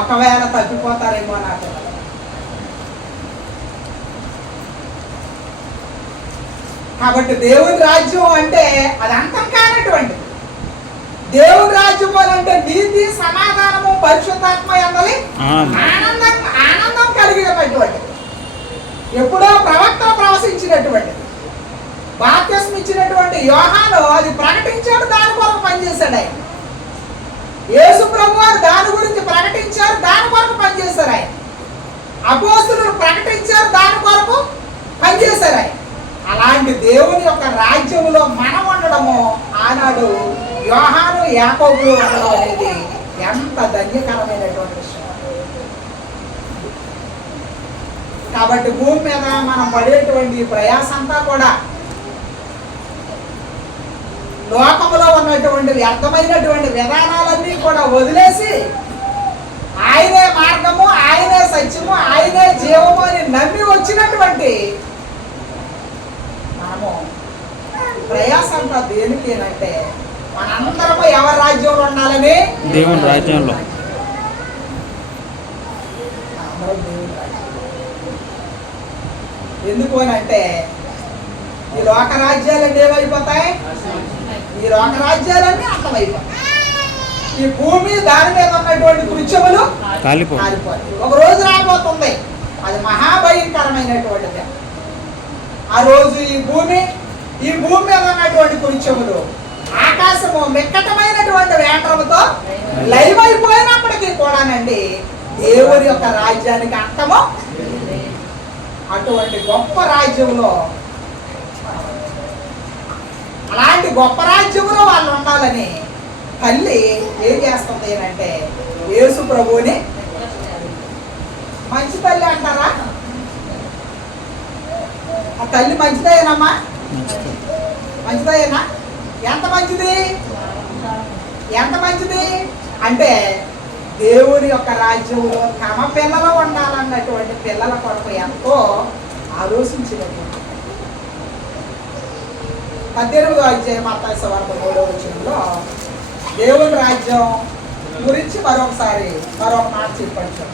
ఒకవేళ తప్పిపోతారేమో నాకు. కాబట్టి దేవుని రాజ్యం అంటే అది అంతం కానటువంటిది. దేవుని రాజ్యం అంటే నీతి, సమాధానము, పరిశుద్ధాత్మ ఎందలి ఆనందం కలిగినటువంటిది. ఎప్పుడో ప్రవక్త ప్రవశించినటువంటిది. బాప్తిస్మం ఇచ్చినటువంటి యోహాను అది ప్రకటించాడు, దాని కొరకు పనిచేశాడు ఆయన. యేసు ప్రభువారు దాని గురించి ప్రకటించారు, దాని కొరకు పనిచేశారు ఆయన. అపోస్తలులు ప్రకటించారు, దాని కొరకు పనిచేశారు ఆయన. అలాంటి దేవుని యొక్క రాజ్యంలో మనం ఉండడము, ఆనాడు యోహాను యాకోబులు ఉండడం అనేది ఎంత ధన్యకరమైనటువంటి విషయం. కాబట్టి భూమి మీద మనం పడేటువంటి ప్రయాస అంతా కూడా లోకంలో ఉన్నటువంటి వ్యర్థమైనటువంటి విధానాలన్నీ కూడా వదిలేసి ఆయనే మార్గము, ఆయనే సత్యము, ఆయనే జీవము అని నమ్మి వచ్చినటువంటి మనము ప్రయాస అంతా దేనికి అంటే మనందరము ఎవరి రాజ్యంలో ఉండాలని? దేవుని రాజ్యంలో. ఎందుకు అని అంటే ఈ లోక రాజ్యాలన్నీ ఏమైపోతాయి? ఈ లోక రాజ్యాలన్నీ అంతమైపోతాయి. ఈ భూమి దాని మీద ఉన్నటువంటి కృత్యములు కాలిపోతాయి. ఒక రోజు రాబోతుంది, అది మహాభయంకరమైనటువంటిది. ఆ రోజు ఈ భూమి మీద ఉన్నటువంటి కృత్యములు, ఆకాశము మిక్కటమైనటువంటి వేంట్రముతో లైవైపోయినప్పటికీ కూడానండి దేవుని యొక్క రాజ్యానికి అంతము. అటువంటి గొప్ప రాజ్యంలో, అలాంటి గొప్ప రాజ్యంలో వాళ్ళు ఉండాలని తల్లి ఏం చేస్తుంది అంటే యేసు ప్రభువుని మంచి తల్లి అంటారా? ఆ తల్లి మంచిదేనమ్మా? మంచిదేనా? ఎంత మంచిది అంటే దేవుని యొక్క రాజ్యంలో తమ పిల్లలు ఉండాలన్నటువంటి పిల్లల కొరకు ఎంతో ఆలోచించినటువంటి 18వ అధ్యాయం మత్తయి సువార్త 3వ వచనంలో దేవుని రాజ్యం గురించి మరొక మాట చెప్పండి.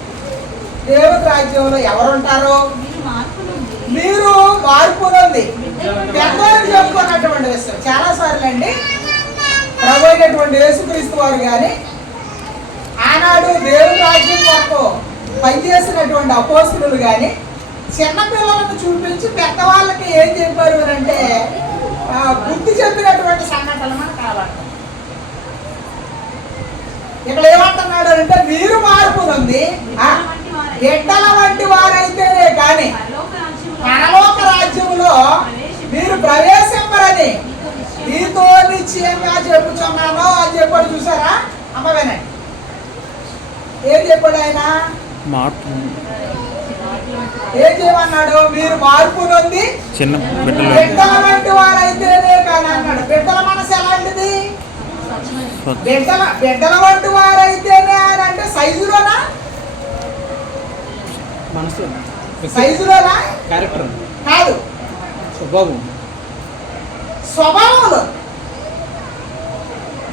దేవుని రాజ్యంలో ఎవరుంటారో మీరు మార్పు నుండి పెద్దవారికి చెప్పుకున్నటువంటి విషయం చాలాసార్లు అండి. ప్రభు అయినటువంటి యేసుక్రీస్తు వారు కానీ ఆనాడు దేవుని రాజ్యం కొరకు పనిచేసినటువంటి అపోస్తలులు కానీ చిన్నపిల్లలకు చూపించి పెద్దవాళ్ళకి ఏం చెప్పారు అంటే బుద్ధి చెప్పినటువంటి సంఘటనలు మనకు కావాలి. ఇక్కడ ఏమంటున్నాడు అంటే మీరు మార్పు ఉంది బిడ్డల వంటి వారైతేనే కానీ పరలోక రాజ్యంలో మీరు ప్రవేశింపరని మీతో నిశ్చయంగా చెప్పుచున్నాను అని చెప్పాడు. చూసారా అమ్మ? వినండి ఏం చెప్పాడు ఆయన? ఏం చేయమన్నాడు? మీరు మార్పు నొంది బిడ్డల వంటి వారైతేనే కానీ అన్నాడు. బిడ్డల మనసు ఎలాంటిది? బిడ్డల వంటి వారైతేనే అని అంటే సైజులోనా? కాదు, స్వభావంలో.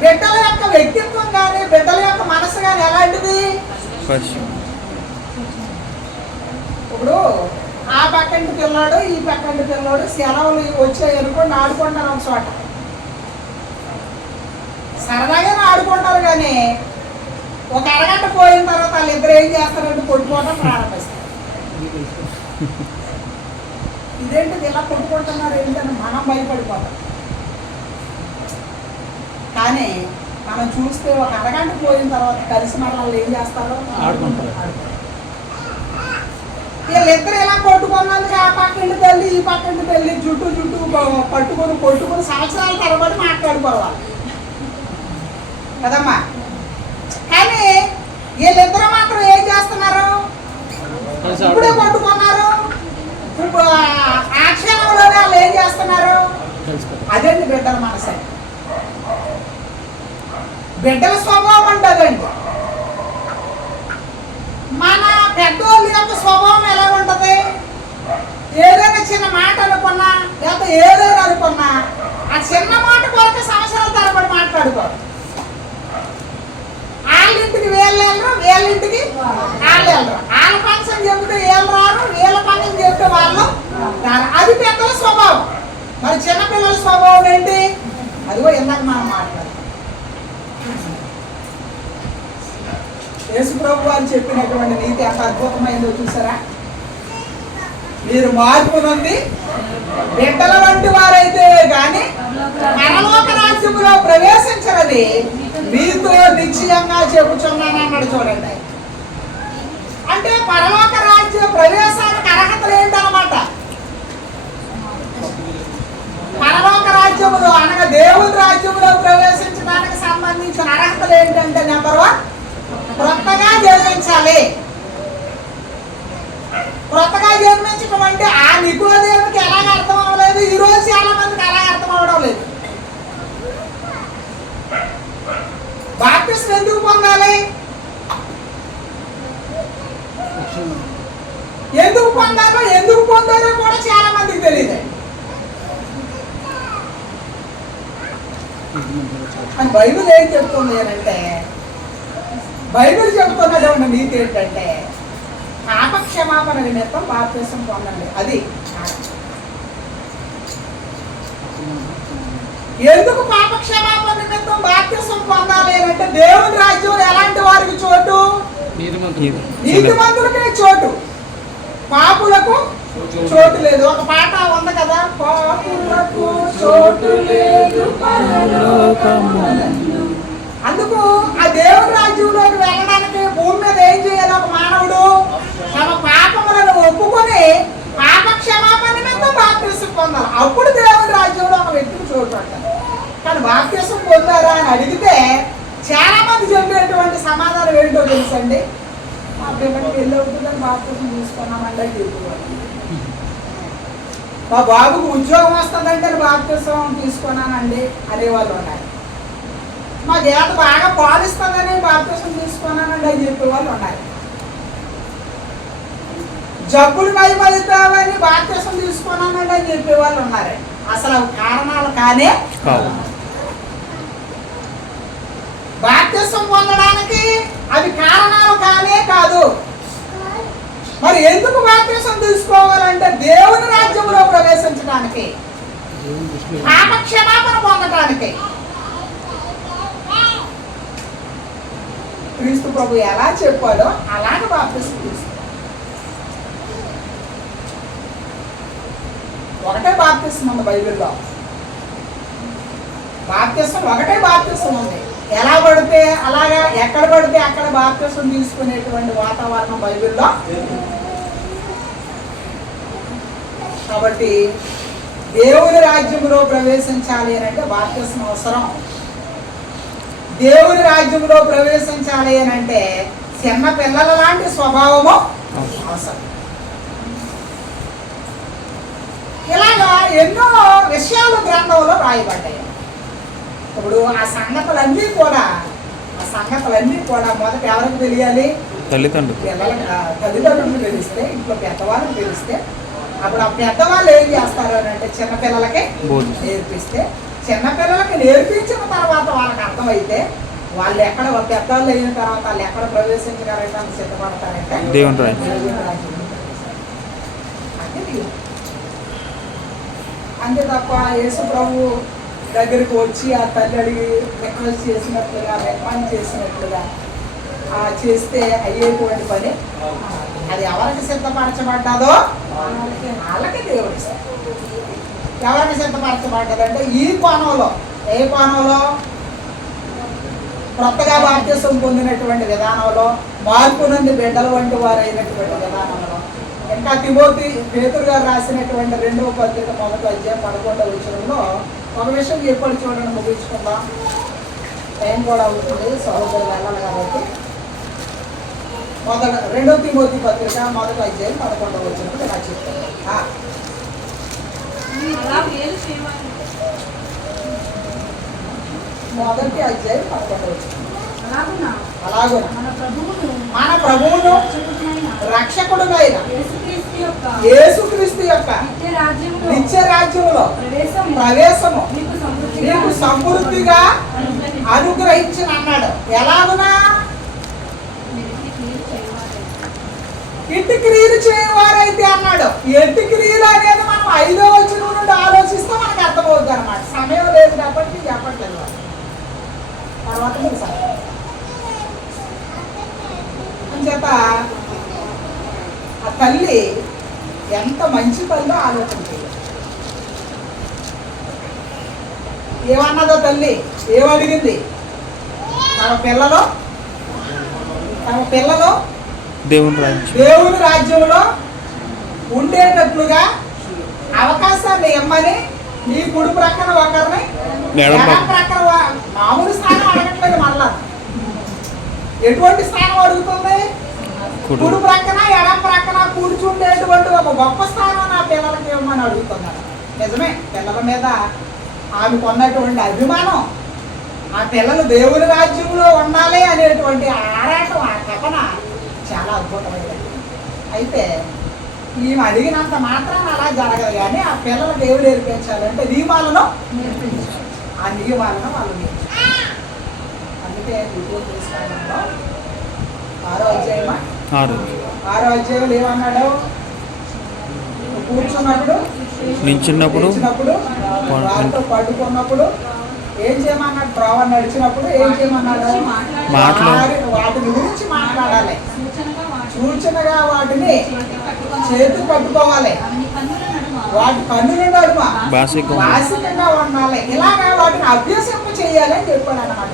బిడ్డల యొక్క వ్యక్తిత్వం కానీ బిడ్డల యొక్క మనసు కానీ ఎలాంటిది? ఇప్పుడు ఆ పక్కంటి పిల్లాడు ఈ పక్కంటి పిల్లాడు సెలవులు వచ్చాయి అనుకోండి, ఆడుకుంటారు ఒక చోట, సరదాగానే ఆడుకుంటారు. కానీ ఒక అరగంట పోయిన తర్వాత వాళ్ళిద్దరు ఏం చేస్తారంటే కొట్టుకోవడం ప్రారంభిస్తారు. ఇదేంటిది ఇలా కొట్టుకుంటున్నారు ఏంటని మనం భయపడిపోతాం. కానీ మనం చూస్తే ఒక అరగంట పోయిన తర్వాత కలిసి మనల్ని ఏం చేస్తారో ఆడుకుంటారు. వీళ్ళిద్దరు ఇలా కొట్టుకున్నందుకు ఆ పక్కంటి తల్లి ఈ పక్కంటి తల్లి జుట్టు కొట్టుకుని సంవత్సరాల తరబడి మాట్లాడుకోవాలి కదమ్మా. కానీ వీళ్ళిద్దరు మాత్రం ఏం చేస్తున్నారు? ఇప్పుడే కొట్టుకున్నారు, ఇప్పుడు ఆ క్షణంలోనే వాళ్ళు ఏం చేస్తున్నారు? అదేంటి బిడ్డల మనసు. బిడ్డల స్వభావం ఉంటుందండి. మన పెద్దోళ్ళ యొక్క స్వభావం ఎలా ఉంటుంది? ఏదైనా చిన్న మాట అనుకున్నా లేకపోతే ఏదైనా అనుకున్నా ఆ చిన్న మాట కొరకు సంవత్సరాల తరబడి మాట్లాడుకోరు. వాళ్ళింటికి వీళ్ళు వెళ్ళరు, వీళ్ళింటికి వాళ్ళు వెళ్ళరు. వాళ్ళ ఫంక్షన్ చెబితే వీళ్ళు రారు, వీళ్ళ ఫంక్షన్ చెబితే వాళ్ళు రారు. అది పెద్దల స్వభావం. మరి చిన్నపిల్లల స్వభావం ఏంటి? అదిగో ఇందాక మనం మాట్లాడాలి. యేసు ప్రభు వారు చెప్పినటువంటి నీతి ఎంత అద్భుతమైందో చూసారా? మీరు మార్పు నుండి బిడ్డల వంటి వారైతే గాని పరలోక రాజ్యములో ప్రవేశించరని మీతో నిశ్చయంగా చెప్పుచున్నాను అన్నాడు. చూడండి, అంటే పరలోక రాజ్య ప్రవేశానికి అర్హతలు ఏంటన్నమాట. పరలోక రాజ్యములో అనగా దేవుని రాజ్యములో ప్రవేశించడానికి సంబంధించిన అర్హతలు ఏంటంటే, నెంబర్ 1, క్రొత్తగా జన్మించాలి. క్రొత్తగా జన్మించడం అంటే ఆ నికోదేవునికి ఎలాగ అర్థం అవ్వలేదు, ఈ రోజు చాలా మందికి అలాగ అర్థం అవ్వడం లేదు. బాప్టిజం ఎందుకు పొందాలి? ఎందుకు పొందాలో ఎందుకు పొందాలో కూడా చాలా మందికి తెలియదు. అని బైబిల్ ఏం చెప్తుంది అంటే, బైబిల్ చెప్తున్నటువంటి నీతి ఏంటంటే, పాపక్షమాపణ నిమిత్తం బాప్తిసం పొందండి. అది ఎందుకు పాపక్షమాపణ నిమిత్తం బాప్తిసం పొందాలి అంటే, దేవుని రాజ్యంలో ఎలాంటి వారికి చోటు? నీతిమంతులకే చోటు, పాపులకు చోటు లేదు. ఒక పాట ఉంది కదా, పాపులకు చోటు లేదు పరలోకమందు. అందుకు ఆ దేవుని రాజ్యంలోకి వెళ్ళడానికి భూమి మీద ఏం చేయాలి? ఒక మానవుడు తమ పాపములను ఒప్పుకొని పాప క్షమాపణ నిమిత్తం బాప్తిసం పొందాలి. అప్పుడు దేవుని రాజ్యంలో ఒక వ్యక్తికి చోటు అంటారు. కానీ బాప్తిసం పొందారా అని అడిగితే చాలా మంది చెప్పేటువంటి సమాధానం ఏంటో తెలుసండి, మా పిల్లలకి పెళ్ళి అవుతుందని బాప్తిసం తీసుకున్నామంటే చెప్పేవాళ్ళు, మా బాబుకు ఉద్యోగం వస్తుందంటే బాప్తిసం తీసుకున్నానండి అనేవాళ్ళు ఉన్నారు, మా గేత బాగా పాలిస్తుందని బాప్తిసం తీసుకున్నానండి అని చెప్పేవాళ్ళు ఉన్నారు, జబ్బులు భయపడతామని బాప్తిసం తీసుకున్నానండి అని చెప్పేవాళ్ళు ఉన్నారు. అసలు కారణాలు కానే బాప్తిసం పొందడానికి అవి కారణాలు కానే కాదు. మరి ఎందుకు బాప్తిసం తీసుకోవాలంటే, దేవుని రాజ్యంలో ప్రవేశించడానికి, పాప క్షమాపణ పొందడానికి. క్రీస్తు ప్రభు ఎలా చెప్పాడో అలాగే బాప్తిసం తీసుకోవాలి. ఒకటే బాప్తిసం ఉంది బైబిల్లో. బాప్తిసం ఒకటే బాప్తిసం ఉంది. ఎలా పడితే అలాగా, ఎక్కడ పడితే అక్కడ బాప్తిసం తీసుకునేటువంటి వాతావరణం బైబిల్లో. కాబట్టి దేవుని రాజ్యంలో ప్రవేశించాలి అని అంటే బాప్తిసం అవసరం. దేవుని రాజ్యంలో ప్రవేశించాలి అని అంటే చిన్న పిల్లల లాంటి స్వభావము అవసరం. ఇలాగా ఎన్నో విషయాలు గ్రంథంలో రాయబడ్డాయి. ఇప్పుడు ఆ సంగతులన్నీ కూడా మొదట ఎవరికి తెలియాలి? తల్లిదండ్రులకు తెలిస్తే, ఇంట్లో పెద్దవాళ్ళకి తెలిస్తే, అప్పుడు ఆ పెద్దవాళ్ళు ఏం చేస్తారు అని అంటే చిన్నపిల్లలకి నేర్పిస్తే, చిన్నపిల్లలకి నేర్పించిన తర్వాత వాళ్ళకి అర్థమైతే వాళ్ళు ఎక్కడ పెద్దవాళ్ళు అయిన తర్వాత వాళ్ళు ఎక్కడ ప్రవేశించగలగడానికి సిద్ధపడతారంటే దేవుని రాజ్యం. అంతే తప్ప యేసు ప్రభు దగ్గరికి వచ్చి ఆ తల్లి అడిగి రిక్వెస్ట్ చేసినట్లుగా, రికమెండ్ చేసినట్లుగా చేస్తే అయ్యేటువంటి పని అది ఎవరికి సిద్ధపరచబడ్డాదో వాళ్ళకి దేవుడు ఇస్తాడు. ఎవరికి సిద్ధపరచబడ్డదంటే ఈ కోణంలో, ఏ కోణంలో? కొత్తగా బాప్తిసం పొందినటువంటి విధానంలో, మార్పు నుండి బిడ్డల వంటి వారు అయినటువంటి విధానంలో. ఇంకా తిమోతి పేతురు గారు రాసినటువంటి 2వ పత్రిక 1వ అధ్యాయం 11వ వచనంలో ఒక విషయం చెప్పాడు. చూడండి, ముగించుకుందాం, టైం కూడా అవుతుంది, సహోదరులు వెళ్ళాలి కాబట్టి. 2వ తిమోతి పత్రిక 1వ అధ్యాయం 11వ వచనంలో ఇలా చెప్తాను. మొదటి అధ్యాయం 11వ వచనం. అలాగున అలాగున మన ప్రభువును రక్షకుడునైన యేసుక్రీస్తు యేసుక్రీస్తు యొక్క నిత్య రాజ్యములో ప్రవేశము నీకు సమృద్ధిగా అనుగ్రహించిన అన్నాడు. ఎలాగునా? ఇంటి క్రియలు చేయవారైతే అన్నాడు. ఇంటి క్రియలు అనేది మనం 5వ వచనం నుండి ఆలోచిస్తే మనకు అర్థమవుతుంది అనమాట. సమయం లేదు కాబట్టి చెప్పట్లేదు. తర్వాత మీరు అంచేత ఆ తల్లి ఎంత మంచి తల్లి ఆలోచన చేయాలి. ఏమన్నదో తల్లి? ఏమడిగింది? తమ పిల్లలు దేవుని రాజ్యంలో ఉండేటట్లుగా అవకాశాన్ని ఇమ్మని నీ కుడి ప్రక్కన ఒకరిని ఎడమ ప్రక్కన మామూలు స్థానం అడగట్లేదు. మళ్ళా ఎటువంటి స్థానం అడుగుతుంది? కుడి ప్రక్కన ఎడమ ప్రక్కన కూర్చుండేటువంటి ఒక గొప్ప స్థానం నా పిల్లలకి ఇవ్వమని అడుగుతున్నాడు. నిజమే, పిల్లల మీద ఆమె కొన్నటువంటి అభిమానం, ఆ పిల్లలు దేవుని రాజ్యంలో ఉండాలి అనేటువంటి ఆరాటం, ఆ తపన చాలా అద్భుతమైనది. అయితే ఈమె అడిగినంత మాత్రాన అలా జరగదు. కానీ ఆ పిల్లలు దేవుడు నేర్పించాలంటే నియమాలను నేర్పించాలి. ఆ నియమాలను వాళ్ళు నేర్పించాలి. అందుకే స్థానంలో 6వ అధ్యాయమా 6వ అధ్యాయంలో ఏమన్నాడు? కూర్చున్నప్పుడు నిల్చున్నప్పుడు వారితో పడుకున్నప్పుడు ఏం చేయమన్నాడు? త్రోవ నడిచినప్పుడు ఏం చేయమన్నాడు? వాటిని గురించి మాట్లాడాలి. సూచనగా వాటిని చేతి పట్టుకోవాలి. వాటి కన్నుల నడుమ బాసికంగా ఉండాలి. ఇలాగా వాటిని అభ్యసింప చేయాలి అని చెప్పాడు అన్నమాట.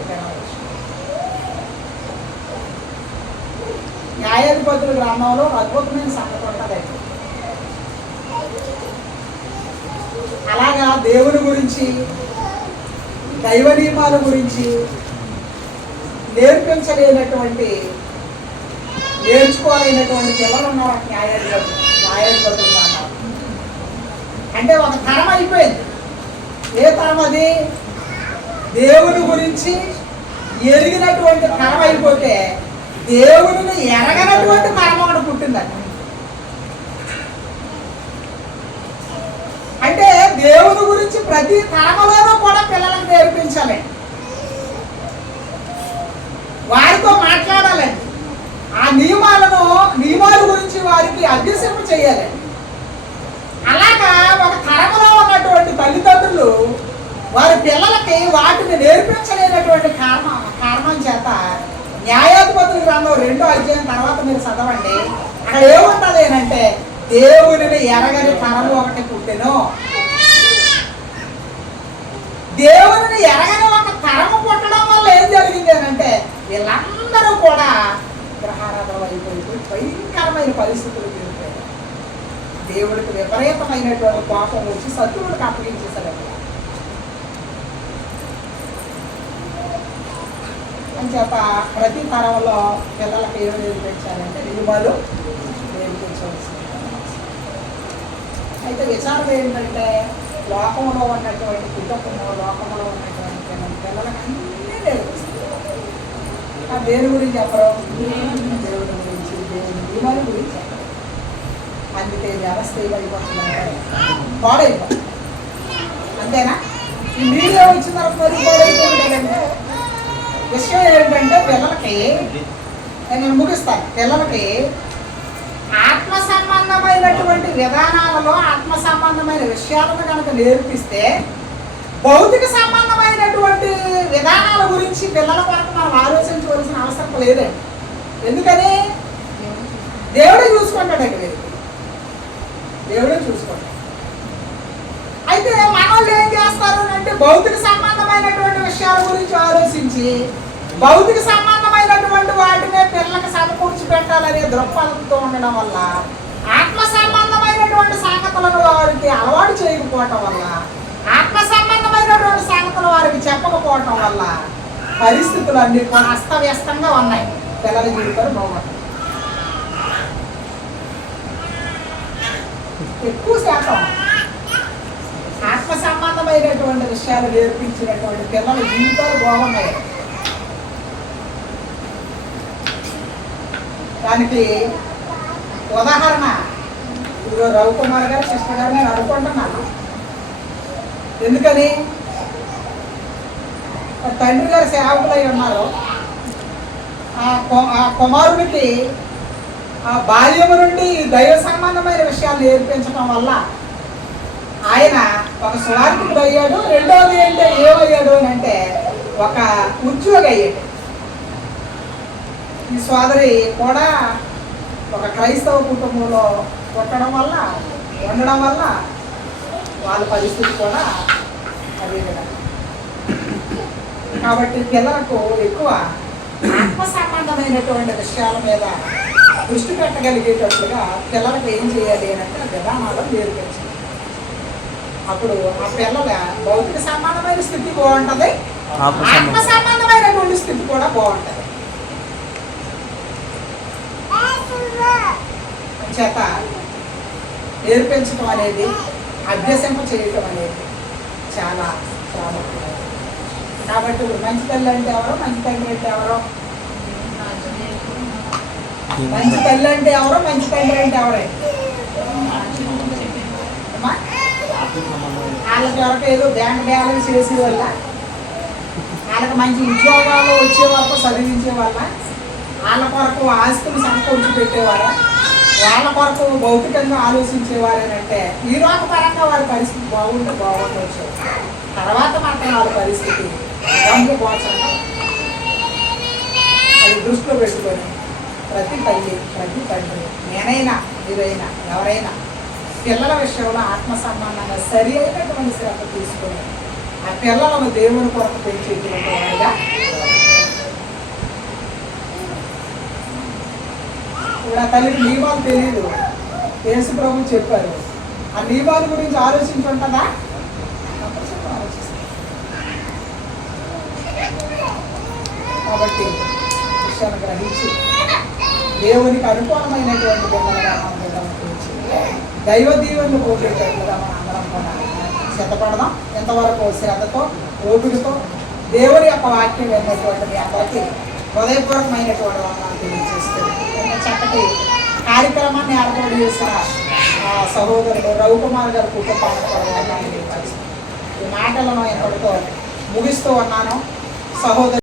న్యాయాధిపతుల గ్రంథంలో అద్భుతమైన సంగతి ఉంటుంది. అలాగా దేవుని గురించి, దైవ నియమాల గురించి నేర్చుకోలేనటువంటి పిల్లలు ఉన్నారు న్యాయాధిపతులు అన్నారు. అంటే ఒక తరం అయిపోయింది. ఏ తరం అది? దేవుని గురించి ఎరిగినటువంటి తరం అయిపోతే దేవుడిని ఎరగనటువంటి తరం ఒకటి పుట్టిందండి. అంటే దేవుని గురించి ప్రతి తరములోనూ కూడా పిల్లలకు నేర్పించాలి. వారితో మాట్లాడాలండి. ఆ నియమాల గురించి వారికి అభ్యసింప చేయాలండి. అలాగా ఒక తరములో ఉన్నటువంటి తల్లిదండ్రులు వారి పిల్లలకి వాటిని నేర్పించలేనటువంటి కారణం చేత న్యాయాధిపతుల గ్రంథం 2వ అధ్యాయం తర్వాత మీరు చదవండి. అక్కడ ఏముంటుంది అంటే దేవునిని ఎరగని తరము ఒకటి పుట్టెను. దేవునిని ఎరగని ఒక తరము పుట్టడం వల్ల ఏం జరిగింది అంటే వీళ్ళందరూ కూడా గ్రహారాధన అయిపోయి భయంకరమైన పరిస్థితులు ఎదుర్కొన్నారు. దేవుడికి విపరీతమైనటువంటి కోపం వచ్చి శత్రువులకు అప్పగించేశారు. అని చెప్ప ప్రతి తరంలో పిల్లలకి ఏమి నేర్పించాలంటే నియమాలు నేర్పించవలసింది. అయితే విచారణ ఏంటంటే లోకంలో ఉన్నటువంటి కుటుంబంలో లోకంలో ఉన్నటువంటి పిల్లలకి అన్నీ నేర్పిస్తారు. దేని గురించి చెప్పరు? దేవుడి గురించి, దేవుని నియమాల గురించి చెప్పరు. అందుకే వ్యవస్థ ఏమైపోతుందంటే పాడైపోతుంది. అంతేనా? ఈ మీడియా వచ్చిన తర్వాత మరి పాడైపోతుందంటే విషయం ఏంటంటే పిల్లలకి, నేను ముగిస్తాను, పిల్లలకి ఆత్మ సంబంధమైనటువంటి విధానాలలో ఆత్మ సంబంధమైన విషయాలను కనుక నేర్పిస్తే భౌతిక సంబంధమైనటువంటి విధానాల గురించి పిల్లల కొరకు మనం ఆలోచించవలసిన అవసరం లేదండి. ఎందుకని? దేవుడే చూసుకుంటాడండి. దేవుడే చూసుకుంటాడు. అయితే మనోళ్ళు ఏం చేస్తారు అంటే భౌతిక సంబంధమైనటువంటి విషయాల గురించి ఆలోచించి భౌతిక సంబంధమైనటువంటి వాటినే పిల్లలకు సమకూర్చి పెట్టాలనే దృక్పథంతో ఉండడం వల్ల ఆత్మ సంబంధమైనటువంటి సంగతులను వారికి అలవాటు చేయకపోవటం వల్ల, ఆత్మ సంబంధమైనటువంటి సంగతులు వారికి చెప్పకపోవటం వల్ల పరిస్థితులు అన్ని అస్తవ్యస్తంగా ఉన్నాయి. పిల్లల జీవితాలు బాగుంటాయి. ఎక్కువ శాతం ఆత్మ సంబంధమైన సమానమైనటువంటి విషయాలు నేర్పించినటువంటి పిల్లల జీవితాలు బాగున్నాయి. దానికి ఉదాహరణ ఇప్పుడు రవికుమార్ గారు సిస్టర్ గారు నేను అనుకుంటున్నాను. ఎందుకని తండ్రి గారు సేవకులై ఉన్నారు. ఆ కుమారుడికి ఆ బాల్యము నుండి దైవ సంబంధమైన విషయాలు నేర్పించడం వల్ల ఆయన ఒక స్వార్థుడు అయ్యాడు. రెండవది అంటే ఏమయ్యాడు అని అంటే ఒక ఉద్యోగి అయ్యాడు. ఈ సోదరి కూడా ఒక క్రైస్తవ కుటుంబంలో పుట్టడం వల్ల ఉండడం వల్ల వాళ్ళ పరిస్థితి కూడా అదే కదా. కాబట్టి పిల్లలకు ఎక్కువ ఆత్మ సంబంధమైనటువంటి విషయాల మీద దృష్టి పెట్టగలిగేటట్లుగా పిల్లలకు ఏం చేయాలి అంటే విధానాలు నేర్పించాలి. అప్పుడు ఆ పిల్లల భౌతిక సంబంధమైన స్థితి బాగుంటుంది, ఆత్మ సంబంధమైనటువంటి స్థితి కూడా బాగుంటుంది. చేత నేర్పించడం అనేది, అభ్యసింప చేయటం అనేది చాలా చాలా. కాబట్టి మంచి తల్లి అంటే ఎవరో, మంచి తండ్రి అంటే ఎవరో, మంచి తల్లి అంటే ఎవరో, మంచి తండ్రి అంటే ఎవరే వాళ్ళకి ఎవరికి ఏదో బ్యాంక్ బ్యాలెన్స్ చేసే వల్ల, వాళ్ళకి మంచి ఉద్యోగాలు వచ్చే వరకు చదివించే వల్ల, వాళ్ళ కొరకు ఆస్తులు సమకూర్చి పెట్టేవారా, వాళ్ళ కొరకు భౌతికంగా ఆలోచించేవారేనంటే ఈ రోజు పరంగా వారి పరిస్థితి బాగుంటే బాగుండవచ్చు. తర్వాత మాత్రం వాళ్ళ పరిస్థితి గంభీర పోచండి. అది దృష్టిలో పెట్టుకొని ప్రతి తల్లి, ప్రతి తండ్రి, నేనైనా మీరైనా ఎవరైనా పిల్లల విషయంలో ఆత్మ సంబంధంగా సరి అయినటువంటి శ్రద్ధ తీసుకొని ఆ పిల్లలను దేవుని కొరకు పెంచేటువంటి వాడిగా. ఇప్పుడు ఆ తల్లికి నియమాలు తెలియదు, యేసు ప్రభు చెప్పారు. ఆ నియమాల గురించి ఆలోచించుంటుందా? కాబట్టి విషయాన్ని గ్రహించి దేవునికి అనుకూలమైనటువంటి బిడ్డలుగా మనం దైవ దీవెనలు పోగేటట్లుగా మనం అందరం కూడా సిద్ధపడదాం. ఎంతవరకు శ్రద్ధతో, ఓపికతో దేవుని యొక్క వాక్యం విన్నటువంటి మీ అందరికీ హృదయపూర్వకమైనటువంటి వందనాలు తెలియజేస్తుంది. చక్కటి కార్యక్రమాన్ని ఏర్పాటు చేసిన సహోదరుడు రవికుమార్ గారి కుటుంబాన్ని కూడా ఈ మాటలను ఎక్కడితో ముగిస్తూ ఉన్నాను. సహోదరు